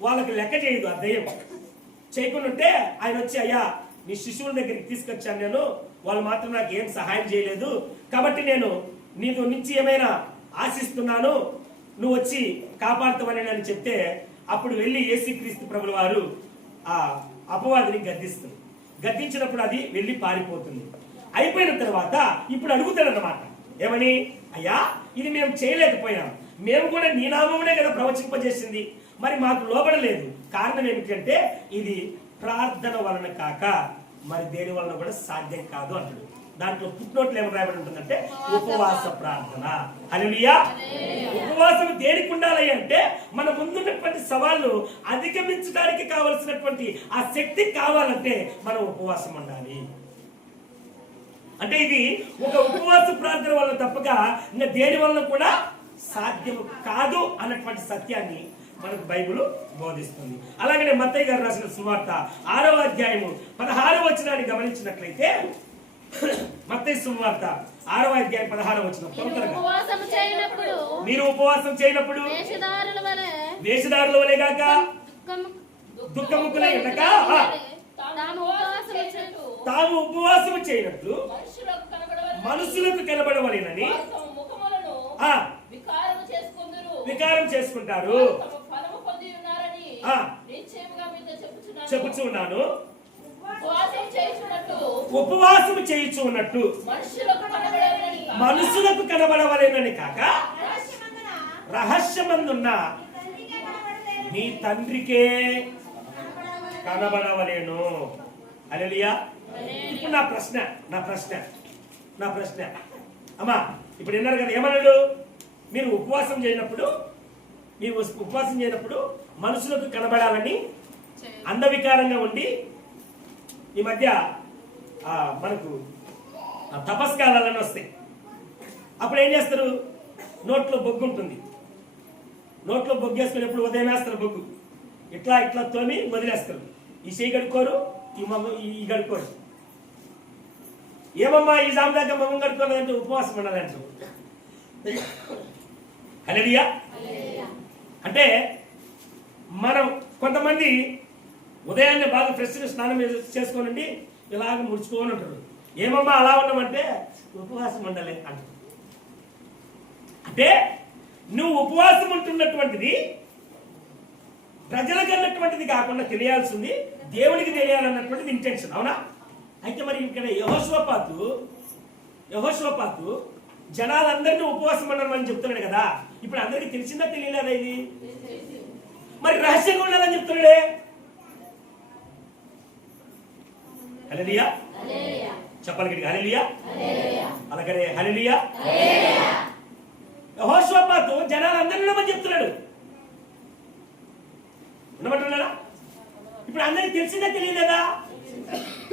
వాళ్ళకి లెక్క చేయదు ఆ దయ్యం. చేయకుండా ఉంటే ఆయన వచ్చి, అయ్యా నీ శిశువుల దగ్గరికి తీసుకొచ్చాను నేను, వాళ్ళు మాత్రం నాకు ఏం సహాయం చేయలేదు, కాబట్టి నేను నీకు నుంచి ఏమైనా ఆశిస్తున్నాను, నువ్వు వచ్చి కాపాడుతావని అని చెప్తే, అప్పుడు వెళ్ళి యేసుక్రీస్తు ప్రభుల వారు ఆ అపవాదిని గద్దిస్తుంది. గద్దించినప్పుడు అది వెళ్ళి పారిపోతుంది. అయిపోయిన తర్వాత ఇప్పుడు అడుగుతాడన్నమాట, ఏమని? అయ్యా ఇది మేము చేయలేకపోయినాం, మేము కూడా నీ నామమునే కదా ప్రవచింపజేసింది, మరి మాకు లోబడలేదు. కారణం ఏమిటంటే ఇది ప్రార్థన వలన కాక మరి దేని వలన కూడా సాధ్యం కాదు అంటాడు. దాంట్లో పుట్టినోట్లు ఏమో రాయబడి ఉంటుందంటే ఉపవాస ప్రార్థన. హల్లెలూయా. ఉపవాసం దేనికి ఉండాలి అంటే మన ముందున్నటువంటి సవాళ్ళు అధిగమించడానికి కావలసినటువంటి ఆ శక్తి కావాలంటే మనం ఉపవాసం ఉండాలి. అంటే ఇది ఒక ఉపవాస ప్రార్థన వల్ల తప్పక ఇంకా దేని వల్ల కూడా సాధ్యం కాదు అన్నటువంటి సత్యాన్ని మనకు బైబిల్ బోధిస్తుంది. అలాగనే మత్తయి గారు రాసిన సువార్త 6వ అధ్యాయము 16వ వచనాన్ని గమనించినట్లయితే, మత్తయి సువార్త 6వ అధ్యాయం 16వ వచనం, మీరు ఉపవాసం చేయనప్పుడు వేషధారుల వలె గాక దుఃఖముఖులై ఉండక తాము ఉపవాసము చేయనట్లు మనుషులకు కనబడవలేనని వికారం చేసుకుంటారు. చెప్పుచున్నాను, ఉపవాసము చేయుచు ఉన్నట్టు మనుషులకు కనబడవలేనని కాక రహస్యమందున్న నీ తండ్రికే కనబడవలేను. హల్లెలూయా. ఇప్పుడు నా ప్రశ్న అమ్మా, ఇప్పుడు విన్నారు కదా, ఏమన్నాడు? మీరు ఉపవాసం చేయనప్పుడు మనుషులకు కనబడాలని అందవికారంగా ఉండి, ఈ మధ్య మనకు తపస్కారాలని వస్తాయి. అప్పుడు ఏం చేస్తారు? నోట్లో బొగ్గు ఉంటుంది, నోట్లో బొగ్గు వేసుకునేప్పుడు ఉదయం వేస్తారు బొగ్గు, ఇట్లా తోమి వదిలేస్తారు. ఈ చేయి గడుకోరు, ఈ గడుకోరు. ఏమమ్మా ఈ జామ దాకా మొహం కడుక్కోలేదంటే ఉపవాసం ఉండాలంటారు. హల్లెలూయా. అంటే మనం కొంతమంది ఉదయాన్నే బాగా ఫ్రెష్గా స్నానం చేసుకోనండి ఇలాగ ముడుచుకొని ఉంటారు. ఏమమ్మా అలా ఉన్నామంటే ఉపవాసం ఉండాలి అంటారు. అంటే నువ్వు ఉపవాసం ఉంటున్నటువంటిది ప్రజలకు అన్నటువంటిది కాకుండా తెలియాల్సింది దేవునికి తెలియాలన్నటువంటిది ఇంటెన్షన్, అవునా? అయితే మరి ఇక్కడ యెహోషువపాతు జనాలందరినీ ఉపవాసం ఉన్నారని చెప్తున్నాడు కదా, ఇప్పుడు అందరికి తెలిసిందా తెలియలేదా ఇది? మరి రహస్యంగా ఉండాలని చెప్తున్నాడే. హల్లెలూయా చెప్పాలి గట్టిగా, హల్లెలూయా. అలాగనే హల్లెలూయా. యెహోషువపాతు జనాలందరినీ ఉండమని చెప్తున్నాడు, ఉండమంటున్నాడా? ఇప్పుడు అందరికి తెలిసిందా తెలియలేదా?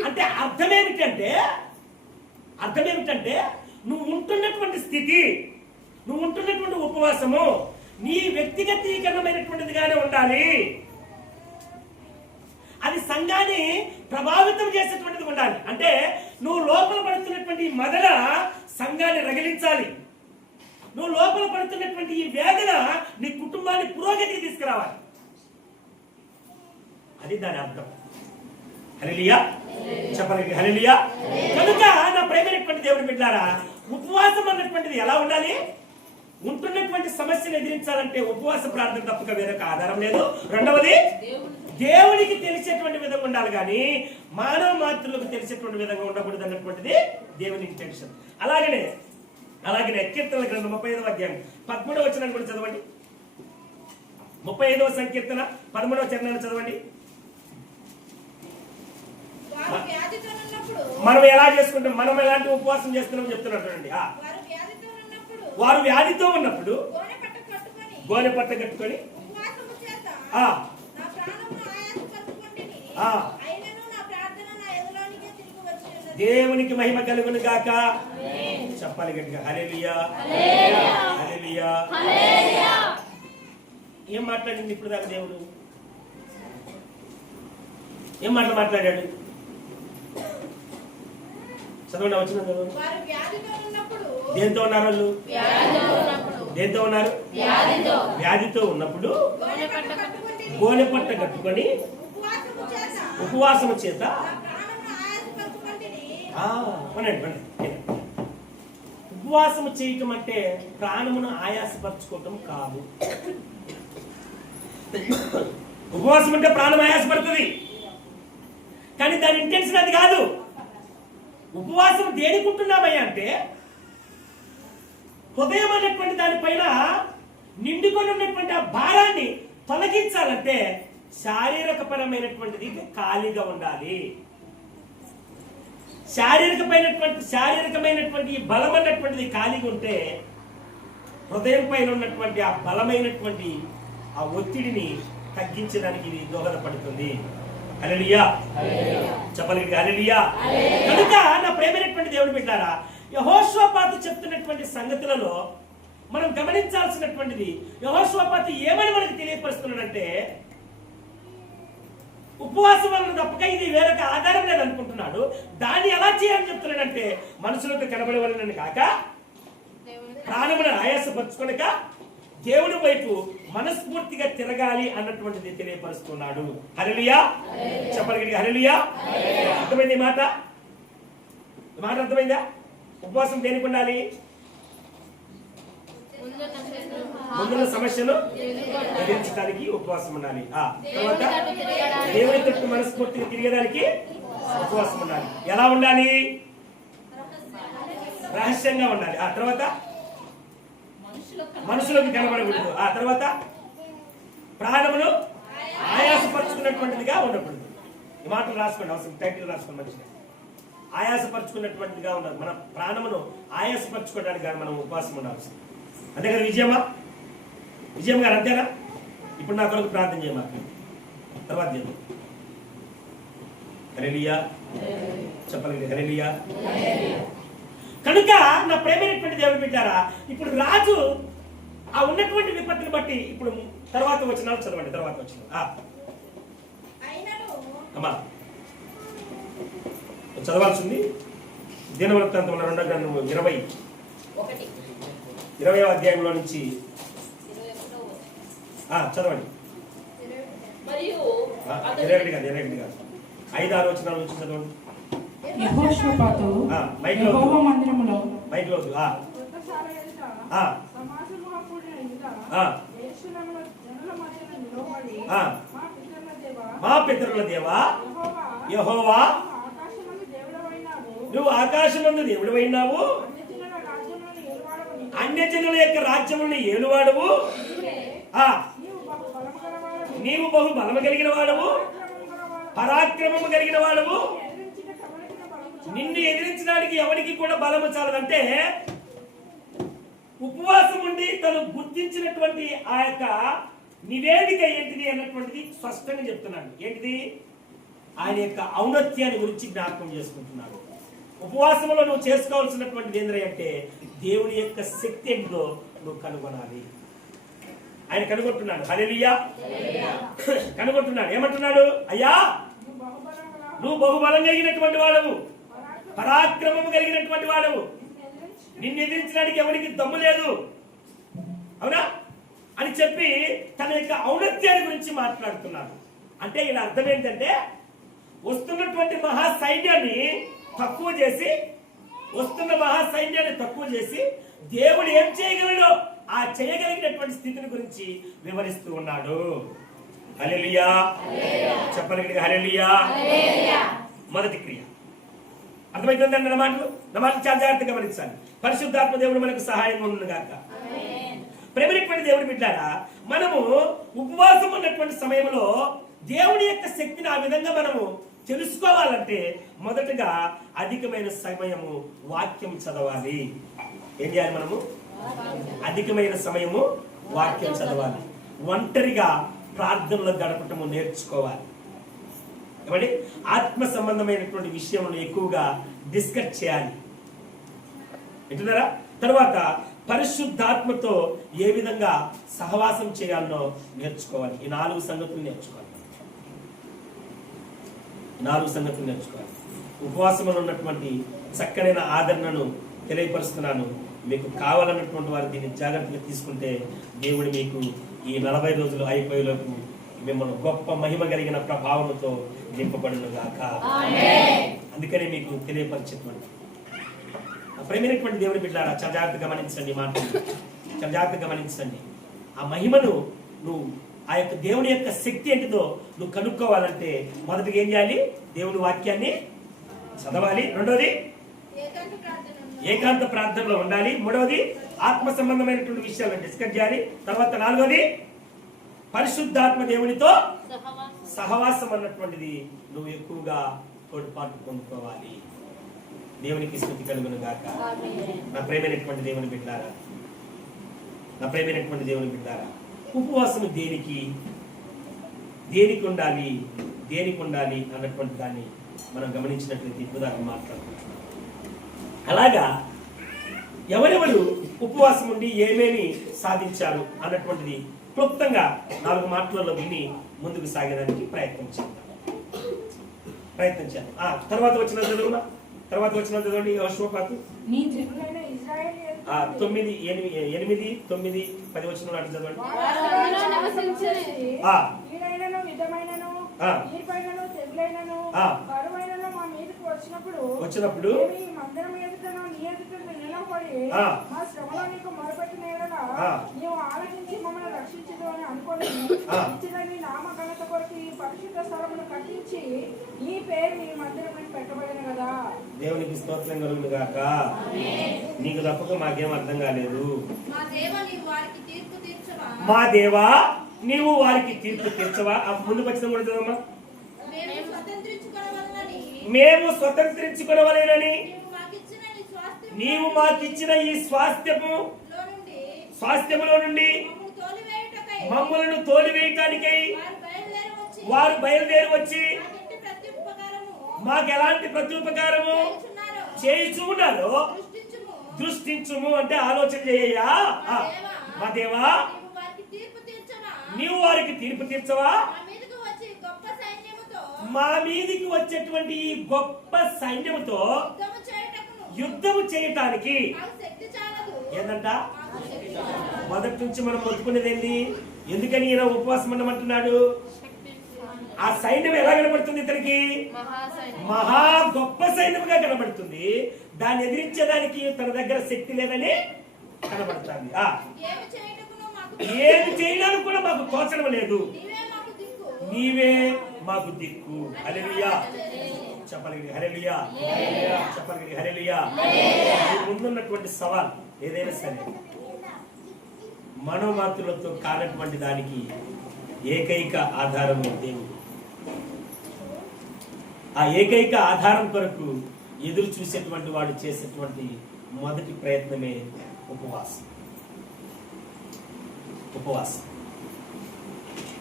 అంటే అర్థం ఏమిటంటే నువ్వు ఉంటున్నటువంటి స్థితి, నువ్వు ఉంటున్నటువంటి ఉపవాసము నీ వ్యక్తిగతీకరణమైనటువంటిదిగానే ఉండాలి. అది సంఘాన్ని ప్రభావితం చేసేటువంటిది ఉండాలి. అంటే నువ్వు లోపల పడుతున్నటువంటి ఈ మదన సంఘాన్ని రగిలించాలి. నువ్వు లోపల పడుతున్నటువంటి ఈ వేదన నీ కుటుంబాన్ని పురోగతికి తీసుకురావాలి. అది దాని అర్థం. హల్లెలూయా చెప్పాలి, హల్లెలూయా. కనుక నా ప్రేమైనటువంటి దేవుని బిడ్డలారా, ఉపవాసం అన్నటువంటిది ఎలా ఉండాలి? ఉంటున్నటువంటి సమస్యను ఎదిరించాలంటే ఉపవాస ప్రార్థన తప్పక వేరొక ఆధారం లేదు. రెండవది, దేవునికి తెలిసేటువంటి విధంగా ఉండాలి, కానీ మానవ మాతృలకు తెలిసేటువంటి విధంగా ఉండకూడదు అన్నటువంటిది దేవుని ఇంటెన్షన్. అలాగనే కీర్తనల గ్రంథం 35వ అధ్యాయం 13వ వచనాన్ని కూడా చదవండి. 35వ సంకీర్తన 13వ చరణాన్ని చదవండి. మనం ఎలా చేసుకుంటాం, మనం ఎలాంటి ఉపవాసం చేస్తున్నాం చెప్తున్నట్టు. వారు వ్యాధితో ఉన్నప్పుడు గోనె పట్ట కట్టుకొని దేవునికి మహిమ కలుగును గాక. చెప్పాలి గట్టిగా, హల్లెలూయా హల్లెలూయా. ఏం మాట్లాడింది ఇప్పుడు దాకా దేవుడు? ఏం మాట్లాడాడు? చదవండి, వచ్చిన చదవండి. దేంతో ఉన్నారు వాళ్ళు? దేంతో ఉన్నారు? వ్యాధితో ఉన్నప్పుడు గోనె పట్ట కట్టుకొని ఉపవాసము చేత ఉపవాసము చేయటం అంటే ప్రాణమును ఆయాసపరచుకోవటం కాదు. ఉపవాసం అంటే ప్రాణం ఆయాసపడుతుంది, కానీ దాని ఇంటెన్షన్ అది కాదు. ఉపవాసం దేనికుంటున్నామయ్యా అంటే హృదయం అనేటువంటి దానిపైన నిండుకొని ఉన్నటువంటి ఆ భారాన్ని తొలగించాలంటే శారీరకపరమైనటువంటిది ఖాళీగా ఉండాలి. శారీరకమైనటువంటి బలం అన్నటువంటిది ఖాళీగా ఉంటే హృదయం పైన ఉన్నటువంటి ఆ బలమైనటువంటి ఆ ఒత్తిడిని తగ్గించడానికి ఇది దోహదపడుతుంది. హల్లెలూయా చెప్పాలి, హల్లెలూయా. కనుక నా ప్రేమైనటువంటి దేవుని బిడ్డలారా, యెహోషువపాతు చెప్తున్నటువంటి సంగతులలో మనం గమనించాల్సినటువంటిది, యెహోషువపాతు ఏమని మనకు తెలియపరుస్తున్నాడంటే ఉపవాసం వలన తప్పక ఇది వేరొక ఆధారం లేదు అనుకుంటున్నాడు. దాన్ని ఎలా చేయాలని చెప్తున్నాడంటే మనుషులకు కనబడవలనని కాక, ప్రాణమును ఆయాసపరచుకొనక దేవుని వైపు మనస్ఫూర్తిగా తిరగాలి అన్నటువంటిది తెలియపరుస్తున్నాడు. హల్లెలూయా చెప్పగలిగి, హల్లెలూయా. అర్థమైంది ఈ మాట? అర్థమైందా? ఉపవాసం దేనికి ఉండాలి? ముందున్న సమస్యను ఎదిరించడానికి ఉపవాసం ఉండాలి. తర్వాత దేవుని తట్టు మనస్ఫూర్తిగా తిరగడానికి ఉపవాసం ఉండాలి. ఎలా ఉండాలి? రహస్యంగా ఉండాలి. ఆ తర్వాత మనుషులకు కనబడకూడదు. ఆ తర్వాత ప్రాణమును ఆయాసపరుచుకున్నటువంటిదిగా ఉండకూడదు. ఈ మాటలు రాసుకోండి, అవసరం టైటిల్ రాసుకోండి. మంచిగా ఆయాసపరుచుకున్నటువంటిదిగా ఉండాలి. మన ప్రాణమును ఆయాసపరచుకోవడానికి కానీ మనం ఉపవాసం ఉండాల్సింది. అంతే కదా విజయం గారు, అంతేనా? ఇప్పుడు నా కొరకు ప్రార్థన చేయమా, తర్వాత చేద్దాం. హల్లెలూయా చెప్పాలి, హల్లెలూయా. కనుక నా ప్రేమైనటువంటి దేవుని బిడ్డారా, ఇప్పుడు రాజు ఆ ఉన్నటువంటి విపత్తిని బట్టి ఇప్పుడు తర్వాత వచనాలు చదవండి. తర్వాత వచ్చిన అమ్మా చదవాల్సింది దినవృత్తాంతముల 2వ గ్రంథము 20వ అధ్యాయంలో నుంచి చదవండి. 21 కాదు 5-6 వచనాల నుంచి చదవండి. యెహోషువపాతు యెహోవా మందిరములో మైక్లో ఆ, యెరూషలేములో జనుల మధ్యన నిలబడి, ఆ. మా పితరుల దేవా, మా పితరుల దేవా యెహోవా, యెహోవా, ఆకాశమందు దేవుడవైనావు, నువ్వు ఆకాశమందు దేవుడవైనావు, అన్యజనుల రాజ్యములను ఏలువాడవు నీవే. అన్యజనుల యొక్క రాజ్యములను ఏలువాడవు, నీవే, ఆ, నీవు బహు బలము గలవాడవు, నీవు బహు బలము కలిగిన వాడవు, పరాక్రమము గలవాడవు. పరాక్రమము కలిగిన వాడవు. ఎదిరించిన కవలికల బలము చాలు. నిన్ను ఎదిరించడానికి ఎవరికి కూడా బలము చాలదంటే ఉపవాసం ఉండి తను గుర్తించినటువంటి ఆ యొక్క నివేదిక ఏంటిది అన్నటువంటిది స్పష్టంగా చెప్తున్నాడు. ఏంటిది? ఆయన యొక్క ఔన్నత్యాన్ని గురించి జ్ఞాపకం చేసుకుంటున్నాడు. ఉపవాసంలో నువ్వు చేసుకోవాల్సినటువంటిది ఏంటి అంటే దేవుని యొక్క శక్తి ఏంటో నువ్వు కనుగొనాలి. ఆయన కనుగొంటున్నాడు. హల్లెలూయా. కనుగొంటున్నాడు. ఏమంటున్నాడు? అయ్యా, నువ్వు బహుబలము గలవాడవు, నువ్వు బహుబలం కలిగినటువంటి వాడవు, పరాక్రమము పరాక్రమము కలిగినటువంటి వాడవు, నిన్ను ఎదిరించడానికి ఎవరికి దమ్ము లేదు, అవునా అని చెప్పి తన యొక్క ఔన్నత్యాన్ని గురించి మాట్లాడుతున్నాడు. అంటే ఇలా అర్థం ఏంటంటే వస్తున్నటువంటి మహాసైన్యాన్ని తక్కువ చేసి దేవుడు ఏం చేయగలడో ఆ చేయగలిగినటువంటి స్థితిని గురించి వివరిస్తూ ఉన్నాడు. హల్లెలూయా. చెప్పగలిగిన హల్లెలూయా. మొదటి క్రియ అర్థమవుతుందండి. నా మాటలు చాలా జాగ్రత్తగా గమనించాలి. పరిశుద్ధాత్మ దేవుడు మనకు సహాయంగా ఉండును గాక. ప్రేమైనటువంటి దేవుడు బిడ్డారా, మనము ఉపవాసం ఉన్నటువంటి సమయంలో దేవుడి యొక్క శక్తిని ఆ విధంగా మనము తెలుసుకోవాలంటే మొదటగా అధికమైన సమయము వాక్యం చదవాలి. ఏం చేయాలి? మనము అధికమైన సమయము వాక్యం చదవాలి. ఒంటరిగా ప్రార్థనలో గడపటము నేర్చుకోవాలి. ఏమండి? ఆత్మ సంబంధమైనటువంటి విషయములు ఎక్కువగా డిస్కస్ చేయాలి. వింటున్నారా? తర్వాత పరిశుద్ధాత్మతో ఏ విధంగా సహవాసం చేయాలనో నేర్చుకోవాలి. ఈ 4 సంగతులు నేర్చుకోవాలి. ఉపవాసంలో ఉన్నటువంటి చక్కనైన ఆదరణను తెలియపరుస్తున్నాను. మీకు కావాలన్నటువంటి వారు దీన్ని జాగ్రత్తగా తీసుకుంటే దేవుడు మీకు ఈ 40 రోజులు అయిపోయేలోపు మిమ్మల్ని గొప్ప మహిమ కలిగిన ప్రభావంతో నింపబడును గాక. అందుకనే మీకు తెలియపరిచేటువంటి ప్రేమైనటువంటి దేవుని బిడ్డలారా, చాలా జాగ్రత్తగా గమనించండి. చాలా జాగ్రత్తగా గమనించండి. ఆ మహిమను నువ్వు ఆ యొక్క దేవుని యొక్క శక్తి ఏంటిదో నువ్వు కనుక్కోవాలంటే మొదటిగా ఏం చేయాలి? దేవుని వాక్యాన్ని చదవాలి. రెండోది ఏకాంత ప్రార్థనలో ఉండాలి. మూడవది ఆత్మ సంబంధమైనటువంటి విషయాలను డిస్కస్ చేయాలి. తర్వాత 4వది పరిశుద్ధాత్మ దేవునితో సహవాసం అన్నటువంటిది నువ్వు ఎక్కువగా తోడ్పాటు పొందుకోవాలి. దేవునికి స్తుతి కలుగును గాక. నా ప్రేమైనటువంటి దేవుని బిడ్డారా, ఉపవాసం దేనికి ఉండాలి అన్నటువంటి దాన్ని మనం గమనించినట్లయితే ఇప్పుదాకా మాట్లాడుకుంటున్నాం. అలాగా ఎవరెవరు ఉపవాసం ఉండి ఏమేమి సాధించారు అన్నటువంటిది క్లుప్తంగా 4 మాటలలో విని ముందుకు సాగడానికి ప్రయత్నం చేద్దాం. తర్వాత వచ్చిన చదవండి. యెహోషువకు నీ జనులైన ఇశ్రాయేలీయులు 9, 8, 9, 10 వచనం నాటి చదవండి. కీడైనను, యుద్ధమైనను, నీర్పైనను, తెగులైనను, కరువైనను మా మీదకు వచ్చినప్పుడు ఈ మందిరం ఎదుటను నీ ఎదుటను నిలబడి మా శ్రమలో నీకు మొరపెట్టిన యెడల నీవు ఆలకించి మమ్మల్ని రక్షించదు అని అనుకోని ఇచ్చిన నీ నామఘనత కొరకు ఈ పరిశుద్ధ స్థలమును కట్టించి నీ పేరు నీ మందిరం పెట్టబడిన కదా. దేవునికి స్తోత్రం కలుగును గాక. నీకు తప్పక మాకేం అర్థం కాలేదు. మా దేవా నీవు వారికి తీర్పు తీర్చవా? ముందు వచ్చిన కూడా చదవమ్మా. మేము స్వతంత్రించుకోవాలని నీవు మాకిచ్చిన ఈ స్వాస్థ్యములో నుండి మమ్మలను తోలివేయటానికై వారు బయలుదేరి వచ్చి మాకు ఎలాంటి ప్రత్యుపకారము చేయుచున్నారో దృష్టించుము అంటే ఆలోచన చేయ్యా. మా దేవా నీవు వారికి తీర్పు తీర్చవా? మా మీదికి వచ్చేటువంటి ఈ గొప్ప సైన్యముతో యుద్ధము చేయటానికి ఏంటంట? మొదటి నుంచి మనం మొత్తుకునేది ఏంది? ఎందుకని ఈయన ఉపవాసం ఉండమంటున్నాడు? ఆ సైన్యం ఎలా కనబడుతుంది? ఇతనికి మహా గొప్ప సైన్యముగా కనబడుతుంది. దాన్ని ఎదిరించేదానికి తన దగ్గర శక్తి లేదని కనబడుతుంది. ఏమి చేయడానికి కూడా మాకు తోచడం లేదు, నీవే మాకు దిక్కు. హల్లెలూయా చెప్పాలి, హల్లెలూయా చెప్పాలి, హల్లెలూయా. ముందున్నటువంటి సవాల్ ఏదైనా సరే మనోమాతులతో కానటువంటి దానికి ఏకైక ఆధారం దేవుడు. ఆ ఏకైక ఆధారం కొరకు ఎదురు చూసేటువంటి వాడు చేసేటువంటి మొదటి ప్రయత్నమే ఉపవాసం. ఉపవాసం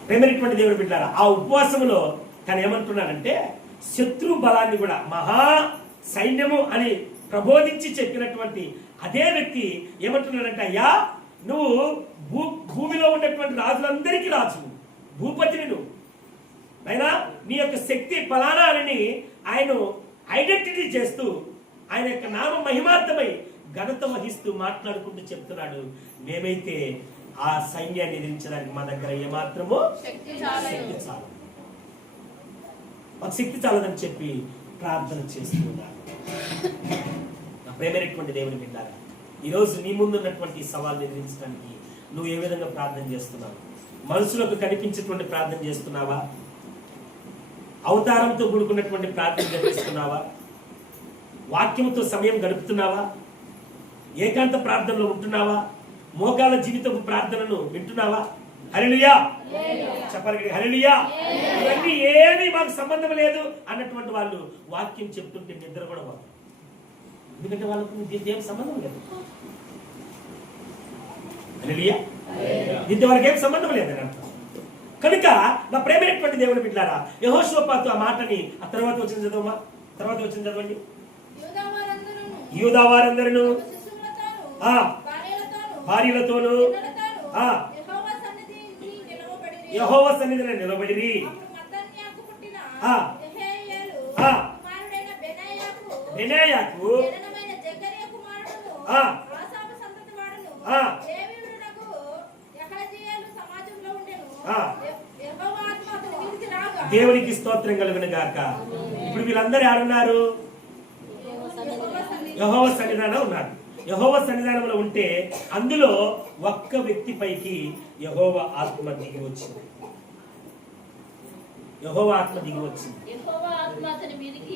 ప్రేమైనటువంటి దేవుడు బిడ్డారా, ఆ ఉపవాసంలో తను ఏమంటున్నాడంటే శత్రు బలాన్ని కూడా మహా సైన్యము అని ప్రబోధించి చెప్పినటువంటి అదే వ్యక్తి ఏమంటున్నాడంటే, అయ్యా నువ్వు భూమిలో ఉన్నటువంటి రాజులందరికీ రాజు, భూపతిని నువ్వు, అయినా నీ యొక్క శక్తి ఫలానా అని ఆయన ఐడెంటిటీ చేస్తూ ఆయన యొక్క నామ మహిమార్థమై ఘనత వహిస్తూ మాట్లాడుకుంటూ చెప్తున్నాడు, మేమైతే ఆ సైన్యాన్ని ఎదిరించడానికి మా దగ్గర ఏమాత్రమో శక్తి చాలదు, మాకు శక్తి చాలదని చెప్పి ప్రార్థన చేస్తున్నాడు. నా ప్రేమైనటువంటి దేవుని బిడ్డారా, ఈరోజు నీ ముందున్నటువంటి సవాల్ని ఎదిరించడానికి నువ్వు ఏ విధంగా ప్రార్థన చేస్తున్నావు? మనసులకు కనిపించేటువంటి ప్రార్థన చేస్తున్నావా? అవతారంతో కూడుకున్నటువంటి ప్రార్థన జరిపిస్తున్నావా? వాక్యంతో సమయం గడుపుతున్నావా? ఏకాంత ప్రార్థనలో ఉంటున్నావా? మోకాల జీవితపు ప్రార్థనను వింటున్నావా? హల్లెలూయా చెప్పాలి, హల్లెలూయా. ఇవన్నీ ఏమీ మాకు సంబంధం లేదు అన్నటువంటి వాళ్ళు వాక్యం చెప్తుంటే నిద్ర కూడా పోతారు, ఎందుకంటే వాళ్ళకు దీంతో ఏం సంబంధం లేదు. హల్లెలూయా, దీంతో వాళ్ళకి ఏం సంబంధం లేదని అర్థం. కనుక నా ప్రేమైనటువంటి దేవుని బిడ్డలారా, యెహోషువపాతు ఆ మాటని ఆ తర్వాత వచ్చిన చదవమా, తర్వాత వచ్చిన చదవండి. యూదా వారందరూ భార్యలతోను యెహోవా సన్నిధిని నిలబడిరి. బెనాయాకు దేవునికి స్తోత్రం కలుగును గాక. ఇప్పుడు వీళ్ళందరూ ఆడున్నారు, యెహోవా సన్నిధానంలో ఉన్నారు. యెహోవా సన్నిధానంలో ఉంటే అందులో ఒక్క వ్యక్తి పైకి యెహోవా ఆత్మ దిగి వచ్చింది. యెహోవా ఆత్మ దిగి వచ్చింది. యెహోవా ఆత్మ అతని మీదికి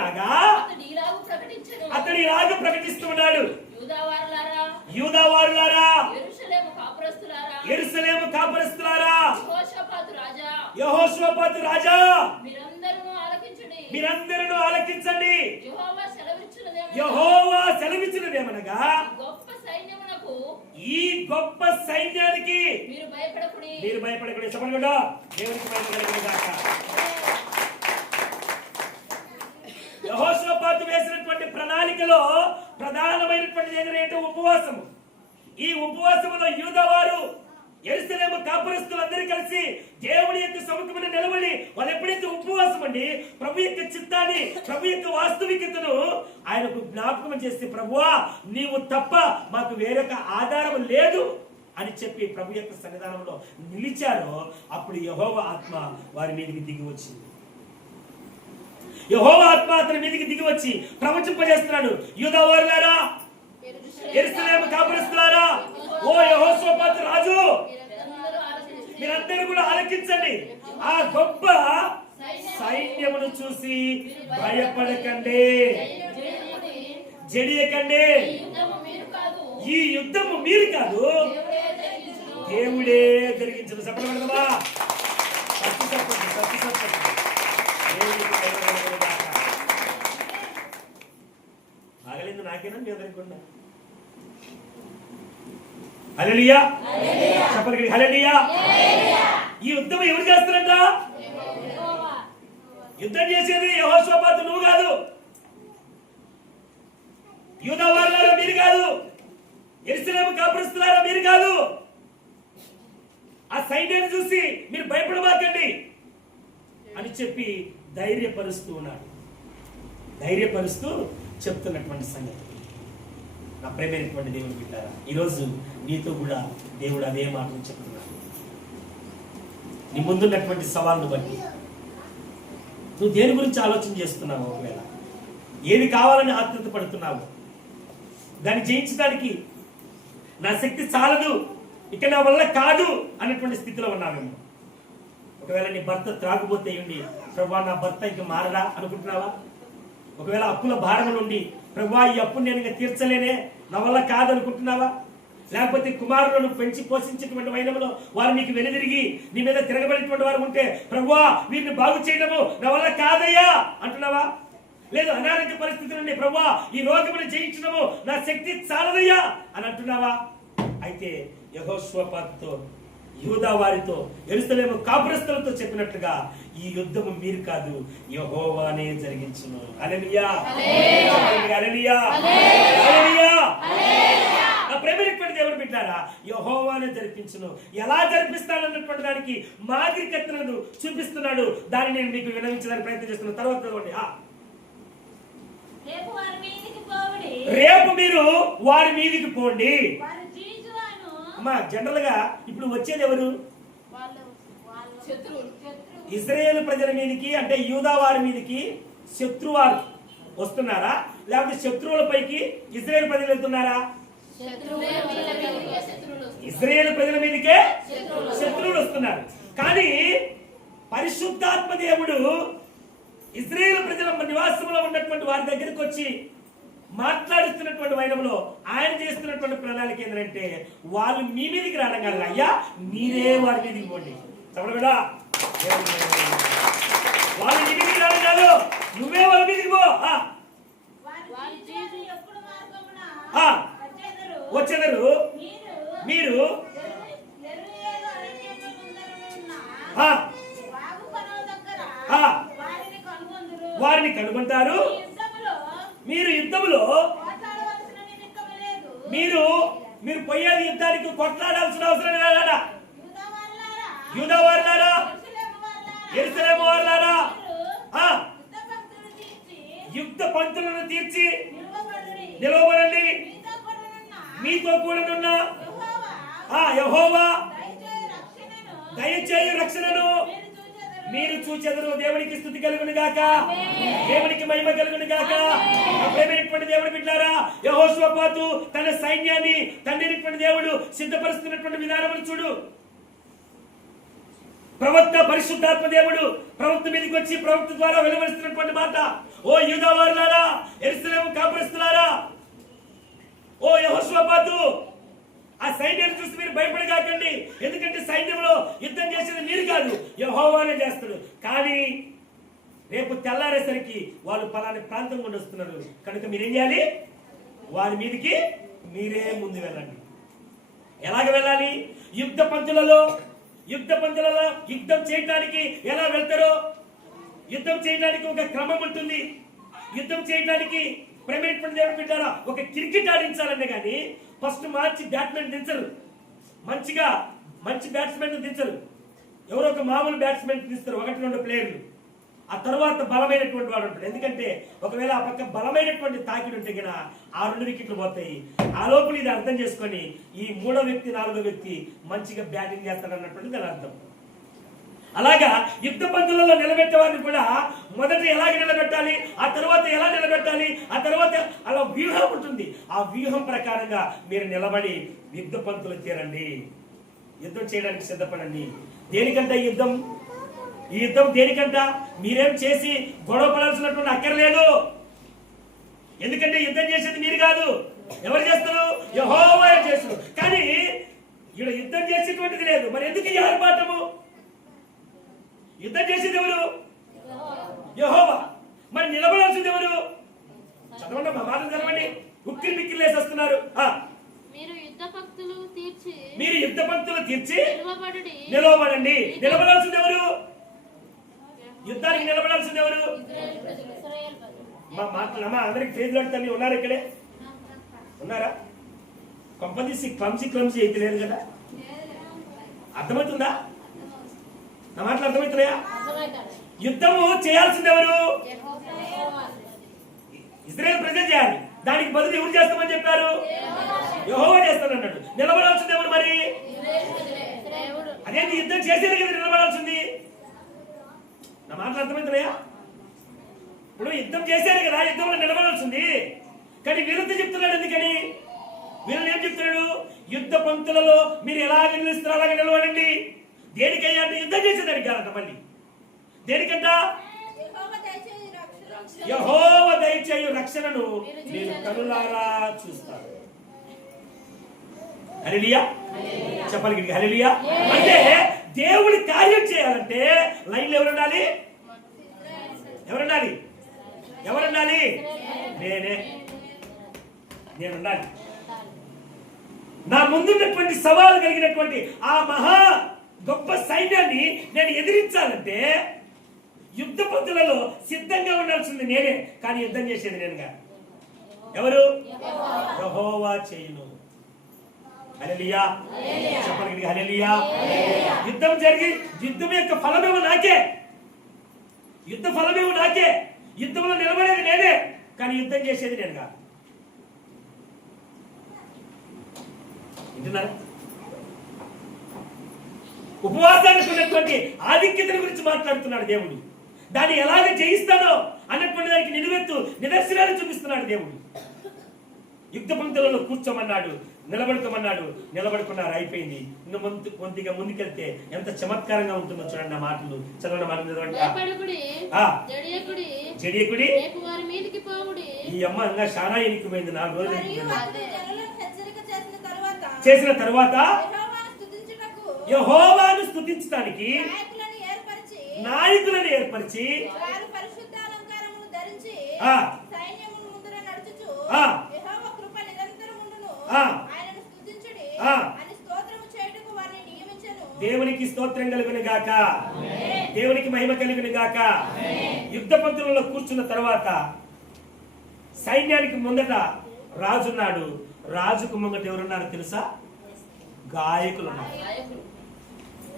రాగా అతడు ఇలాగ ప్రకటిస్తున్నాడు, యూదావారులారా, యెరూషలేము కాపురస్తులారా, యెహోషాపాతు రాజా, మీరందరూ ఆలకించండి. యెహోవా సెలవిచ్చినదేమనగా, ఈ గొప్ప సైన్యానికి మీరు భయపడకూడదు. చెప్పండి, దేవునికి భయపడకూడదు గాక. యెహోషాపాతు వేసినటువంటి ప్రణాళికలో ప్రధానమైనటువంటి ఏంటంటే ఉపవాసము. ఈ ఉపవాసములో యూదావారు, యెరూషలేము కాపురస్తులందరూ కలిసి దేవుని యొక్క సముఖమున నిలబడి వాళ్ళు ఎప్పుడైతే ఉపవాసం అండి ప్రభు యొక్క చిత్తాన్ని, ప్రభు యొక్క వాస్తవికతను ఆయనకు జ్ఞాపకం చేస్తే, ప్రభువా నీవు తప్ప మాకు వేరొక ఆధారం లేదు అని చెప్పి ప్రభు యొక్క సన్నిధానంలో నిలిచారో అప్పుడు యెహోవా ఆత్మ వారి మీదకి దిగి వచ్చింది. యెహోవా ఆత్మ అతని మీదకి దిగి వచ్చి ప్రవచింపజేస్తున్నాడు, యూదావారులారా, యెరూషలేము కాపురస్తులారా, ఓ యెహోషాపాతు రాజు, మీరందరూ కూడా ఆలకించండి. ఆ గొప్ప సైన్యమును చూసి భయపడకండి, జడియకండి. ఈ యుద్ధము మీరు కాదు, దేవుడే జరిగించదు. చెప్పడమా ఆగలేదు నాకేనా మీ అందరికీ? హల్లెలూయా చెప్పండి, హల్లెలూయా. ఈ యుద్ధం ఎవరు చేస్తారంట? యుద్ధం చేసేది యెహోషాపాతు నువ్వు కాదు, యూదావారులారా మీరు కాదు, యెరూషలేము కాపురస్తులారా మీరు కాదు. ఆ సైన్యాన్ని చూసి మీరు భయపడమాకండి అని చెప్పి ధైర్యపరుస్తూ ఉన్నాడు. ధైర్యపరుస్తూ చెప్తున్నటువంటి సంగతి. నా ప్రేమైనటువంటి దేవుని బిడ్డారా, ఈరోజు నీతో కూడా దేవుడు అదే మాటలు చెప్తున్నాడు. నీ ముందున్నటువంటి సవాళ్ళను బట్టి నువ్వు దేని గురించి ఆలోచన చేస్తున్నావు? ఒకవేళ ఏది కావాలని ఆతృత పడుతున్నావు, దాన్ని జయించడానికి నా శక్తి చాలదు, ఇక నా వల్ల కాదు అన్నటువంటి స్థితిలో ఉన్నావేమో. ఒకవేళ నీ భర్త త్రాగుబోతే ఉండి, ప్రభువా నా భర్త ఇంక మారడా అనుకుంటున్నావా? ఒకవేళ అప్పుల భారం నుండి, ప్రభువా ఈ అప్పును నేను ఇంకా తీర్చలేనే, నా వల్ల కాదు అనుకుంటున్నావా? లేకపోతే కుమారులను పెంచి పోషించేటువంటి వైనంలో వారు నీకు వెనుదిరిగి నీ మీద తిరగబడినటువంటి వారు ఉంటే, ప్రభువా వీరిని బాగు చేయడము నా వల్ల కాదయ్యా అంటున్నావా? లేదు, అనారోగ్య పరిస్థితి నుండి, ప్రభువా ఈ రోగమును జయించడము నా శక్తి చాలదయ్యా అని అంటున్నావా? అయితే యెహోషువపాతుతో, యూదా వారితో, యెరూషలేము కాపురస్తులతో చెప్పినట్లుగా ఈ యుద్ధము మీరు కాదు, యెహోవానే జరిగించును. హల్లెలూయా, హల్లెలూయా, హల్లెలూయా. నా ప్రేమటువంటి దేవుడు బిడ్డారా, యెహోవానే జరిపించును. ఎలా జరిపిస్తానన్నటువంటి దానికి మాదిరికత్తులను చూపిస్తున్నాడు. దాన్ని నేను మీకు వినవించడానికి ప్రయత్నం చేస్తున్నాను. తర్వాత చదవండి. రేపు మీరు వారి మీదికి పోండి. అమ్మా, జనరల్ గా ఇప్పుడు వచ్చేది ఎవరు? ఇశ్రాయేలు ప్రజల మీదకి, అంటే యూదా వారి మీదకి శత్రువారు వస్తున్నారా, లేకపోతే శత్రువులపైకి ఇశ్రాయేలు ప్రజలు వెళ్తున్నారా? ఇశ్రాయేలు ప్రజల మీదకే శత్రువులు వస్తున్నారు. కానీ పరిశుద్ధాత్మ దేవుడు ఇశ్రాయేలు ప్రజల నివాసంలో ఉన్నటువంటి వారి దగ్గరికి వచ్చి మాట్లాడుతున్నటువంటి వైనంలో ఆయన చేస్తున్నటువంటి ప్రణాళిక ఏంటంటే, వాళ్ళు మీ మీదకి రావడం కాదు, అయ్యా మీరే వారి మీదకి పోండి. చెప్పడా, వాళ్ళ మీదకి రావడం కాదు, నువ్వే వాళ్ళ మీదకి పో. వచ్చేదరు మీరు వారిని కనుగొంటారు. మీరు యుద్ధంలో మీరు పోయేది యుద్ధానికి కొట్లాడాల్సిన అవసరం లేదా? యూదా వారులారా, యెరూషలేము వారులారా, యుద్ధ పంక్తులను తీర్చి నిలవబడండి. మీతో కూడానున్న యెహోవా దయచేయు రక్షణను మీరు చూచెదరు. దేవునికి స్తుతి కలుగును గాక, దేవునికి మహిమ కలుగును గాక. ప్రేమైనటువంటి దేవుడు బిడ్డలారా, యెహోషువపాతు తన సైన్యాన్ని తండ్రినటువంటి దేవుడు సిద్ధపరుస్తున్నటువంటి విధానమును చూడు. ప్రవక్త పరిశుద్ధాత్మ దేవుడు ప్రవక్త మీదకి వచ్చి ప్రవక్త ద్వారా వెలువరిస్తున్నటువంటి మాట, ఓ యూదా వారులారా, యెరూషలేము కాపురస్తులారా, ఓ యెహోషువపాతు, ఆ సైన్యాన్ని చూసి మీరు భయపడగాకండి. ఎందుకంటే సైన్యంలో యుద్ధం చేసేది మీరు కాదు, యెహోవానే చేస్తాడు. కానీ రేపు తెల్లారేసరికి వాళ్ళు పలాని ప్రాంతం గుండా వస్తున్నారు కనుక మీరేం చేయాలి? వారి మీదకి మీరే ముందు వెళ్ళండి. ఎలాగ వెళ్ళాలి? యుద్ధ పంక్తులలో యుద్ధం చేయడానికి ఎలా వెళ్తారో, యుద్ధం చేయడానికి ఒక క్రమం ఉంటుంది. యుద్ధం చేయడానికి ప్రేమైనటువంటి దేవుడు బిడ్డారా, ఒక క్రికెట్ ఆడించాలంటే కానీ ఫస్ట్ మంచి బ్యాట్స్మెన్ దించరు, మంచి బ్యాట్స్మెన్ దించరు. ఎవరో ఒక మామూలు బ్యాట్స్మెన్ తీస్తారు, 1-2 ప్లేయర్లు. ఆ తర్వాత బలమైనటువంటి వాడు ఉంటాడు. ఎందుకంటే ఒకవేళ ఆ పక్క బలమైనటువంటి తాకిడి ఉంటే కనుక ఆ 2 వికెట్లు పోతాయి. ఆ లోపల ఇది అర్థం చేసుకొని ఈ 3వ వ్యక్తి 4వ వ్యక్తి మంచిగా బ్యాటింగ్ చేస్తాడు అన్నటువంటి దాని అర్థం. అలాగా యుద్ధ పంక్తులలో నిలబెట్టే వారిని కూడా మొదట ఎలాగ నిలబెట్టాలి, ఆ తర్వాత ఎలా నిలబెట్టాలి, ఆ తర్వాత అలా వ్యూహం ఉంటుంది. ఆ వ్యూహం ప్రకారంగా మీరు నిలబడి యుద్ధ పంక్తులు చేరండి, యుద్ధం చేయడానికి సిద్ధపడండి. దేనికంటే ఈ యుద్ధం దేనికంట? మీరేం చేసి గొడవ పడాల్సినటువంటి అక్కర్లేదు. ఎందుకంటే యుద్ధం చేసేది మీరు కాదు, ఎవరు చేస్తారు? యెహోవా చేస్తారు. కానీ ఇక్కడ యుద్ధం చేసేటువంటిది లేదు. మరి ఎందుకు ఈ ఆర్భాటము? యుద్ధం చేసేది ఎవరు? యెహోవా. మరి నిలబడాల్సింది ఎవరు? చదవండి, మా మాటలు చదవండి. ఉక్కిరి బిక్కిరి లేసి వస్తున్నారు. మీరు యుద్ధ పంక్తులు తీర్చి నిలవబడండి. నిలబడాల్సింది ఎవరు? యుద్ధానికి నిలబడాల్సింది ఎవరు? మా మాటలు అందరికి ఫేజ్ లాంటి ఉన్నారు ఇక్కడే ఉన్నారా? కంపల్సరీ క్లమ్సీ అయితే లేదు కదా? అర్థమవుతుందా? నా మాటలు అర్థమవుతున్నాయా? యుద్ధము చేయాల్సింది ఎవరు? ఇశ్రాయేలు ప్రజలు చేయాలి. దానికి బదులు ఎవరు చేస్తామని చెప్పారు? యెహోవా చేస్తానన్నాడు. నిలబడాల్సింది ఎవరు మరి? అదేంటి, యుద్ధం చేసేది కదా నిలబడాల్సింది. నా మాటలు అర్థమవుతున్నాయా? ఇప్పుడు యుద్ధం చేశారు కదా, యుద్ధంలో నిలబడాల్సింది. కానీ వీళ్ళతో చెప్తున్నాడు. ఎందుకని? వీళ్ళు ఏం చెప్తున్నాడు? యుద్ధ పంక్తులలో మీరు ఎలాగ నిలుస్తారో అలాగే నిలబడండి. దేనికయ్యా అంటే యుద్ధం చేసేదానికి కాదంట. మళ్ళీ దేనికంట? యెహోవా దయచేయు రక్షణను మీరు కనులారా చూస్తారు. హల్లెలూయా చెప్పాలి గట్టిగా, హల్లెలూయా. అంటే దేవుడి కార్యం చేయాలంటే లైన్లో ఎవరుండాలి? ఎవరుండాలి? ఎవరుండాలి? నేనుండాలి. నా ముందున్నటువంటి సవాలు కలిగినటువంటి ఆ మహా గొప్ప సైన్యాన్ని నేను ఎదిరించాలంటే యుద్ధ పంక్తులలో సిద్ధంగా ఉండాల్సింది నేనే, కానీ యుద్ధం చేసేది నేనుగా. ఎవరు? యెహోవా చేయును. హల్లెలూయా చెప్పండి, హల్లెలూయా. యుద్ధం జరిగి యుద్ధం యొక్క ఫలమేమో నాకే, యుద్ధ ఫలమేమో నాకే, యుద్ధంలో నిలబడేది నేనే, కానీ యుద్ధం చేసేది నేనుగా. వింటున్నారా? ఉపవాసానికి ఉన్నటువంటి ఆధిక్యతను గురించి మాట్లాడుతున్నాడు దేవుడు. దాన్ని ఎలాగ జయిస్తానో అన్నటువంటి దానికి నిదర్శనాలు చూపిస్తున్నాడు దేవుడు. యుద్ధ పంక్తులలో కూర్చోమన్నాడు, నిలబడుకోమన్నాడు, నిలబడుకున్నారు, అయిపోయింది. ఇంకా కొద్దిగా ముందుకెళ్తే ఎంత చమత్కారంగా ఉంటుందో చూడండి. ఆ మాటలు చదవండి, మాటలు చదవండి. జడియకుడి ఈ అమ్మ ఇంకా చాలా ఎన్నికమైంది. 4 రోజులు చేసిన తర్వాత యెహోవాను స్తుతించడానికి నాయకులను ఏర్పరిచి దేవునికి స్తోత్రం కలుగును గాక, దేవునికి మహిమ కలుగును గాక. యుద్ధ పంక్తులలో కూర్చున్న తర్వాత సైన్యానికి ముందట రాజున్నాడు. రాజుకు ముంగట ఎవరున్నారు తెలుసా? గాయకులు ఉన్నారు.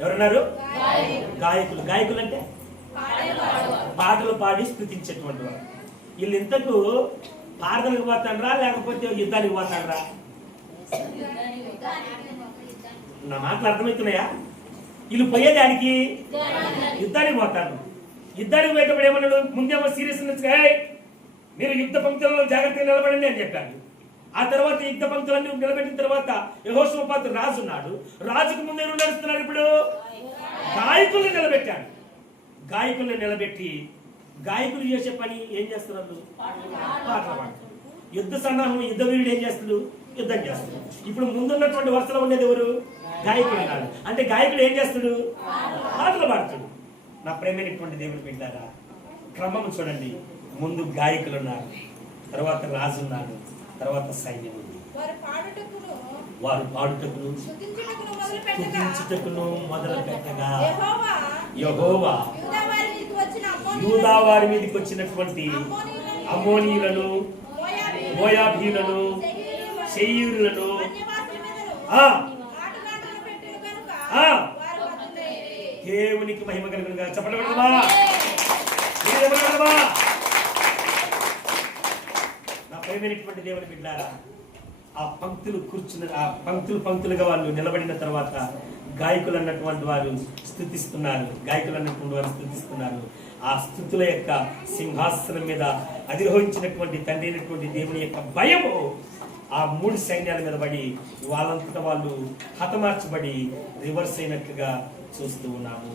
ఎవరున్నారు? గాయకులు. గాయకులు అంటే పాటలు పాడి స్తుతించేటువంటి వారు. వీళ్ళు ఇంతకు పాటలకు పోతాండ్రా లేకపోతే యుద్ధానికి పోతాండ్రా? నా మాటలు అర్థమవుతున్నాయా? వీళ్ళు పోయేదానికి యుద్ధానికి పోతారు. యుద్ధానికి పోయేటప్పుడు ఏమన్నాడు? ముందేమో సీరియస్నెస్ గా మీరు యుద్ధ పంక్తులలో జాగ్రత్తగా నిలబడండి అని చెప్పాడు. ఆ తర్వాత యుద్ధ పంక్తులన్నీ నిలబెట్టిన తర్వాత యెహోషాపాతు రాజు ఉన్నాడు. రాజుకు ముందు ఎవరు నడుస్తున్నారు? ఇప్పుడు గాయకులను నిలబెట్టాడు. గాయకులను నిలబెట్టి గాయకులు చేసే పని ఏం చేస్తున్నారు? పాటలు పాడతారు. యుద్ధ సన్నాహం, యుద్ధ వీరుడు ఏం చేస్తాడు? యుద్ధం చేస్తాడు. ఇప్పుడు ముందున్నటువంటి వరుసలో ఉండేది ఎవరు? గాయకుడు అన్నాడు. అంటే గాయకుడు ఏం చేస్తాడు? పాటలు పాడతాడు. నా ప్రేమైనటువంటి దేవుని బిడ్డలారా, క్రమం చూడండి. ముందు గాయకులు ఉన్నారు, తర్వాత రాజు ఉన్నాడు, తర్వాత సైన్యం ఉంది. వారు పాడుటకును స్తుతించుటకును మొదలు పెట్టగా యెహోవా యూదా వారి మీదకి వచ్చినటువంటి అమ్మోనీయులను, మోయాబీయులను, శేయీరులను దేవునికి మహిమ కలుగునుగా. చెప్పడమా నా ప్రియమైనటువంటి దేవుని బిడ్డారా, ఆ పంక్తులు కూర్చున్న ఆ పంక్తులుగా వాళ్ళు నిలబడిన తర్వాత గాయకులు అన్నటువంటి వారు స్తుతిస్తున్నారు. గాయకులు అన్నటువంటి వారు స్తుతిస్తున్నారు. ఆ స్తుతుల యొక్క సింహాసనం మీద అధిరోహించినటువంటి తండ్రి అయినటువంటి దేవుని యొక్క భయము ఆ 3 సైన్యాల మీద పడి వాళ్ళంతటా వాళ్ళు హతమార్చబడి రివర్స్ అయినట్లుగా చూస్తూ ఉన్నాము.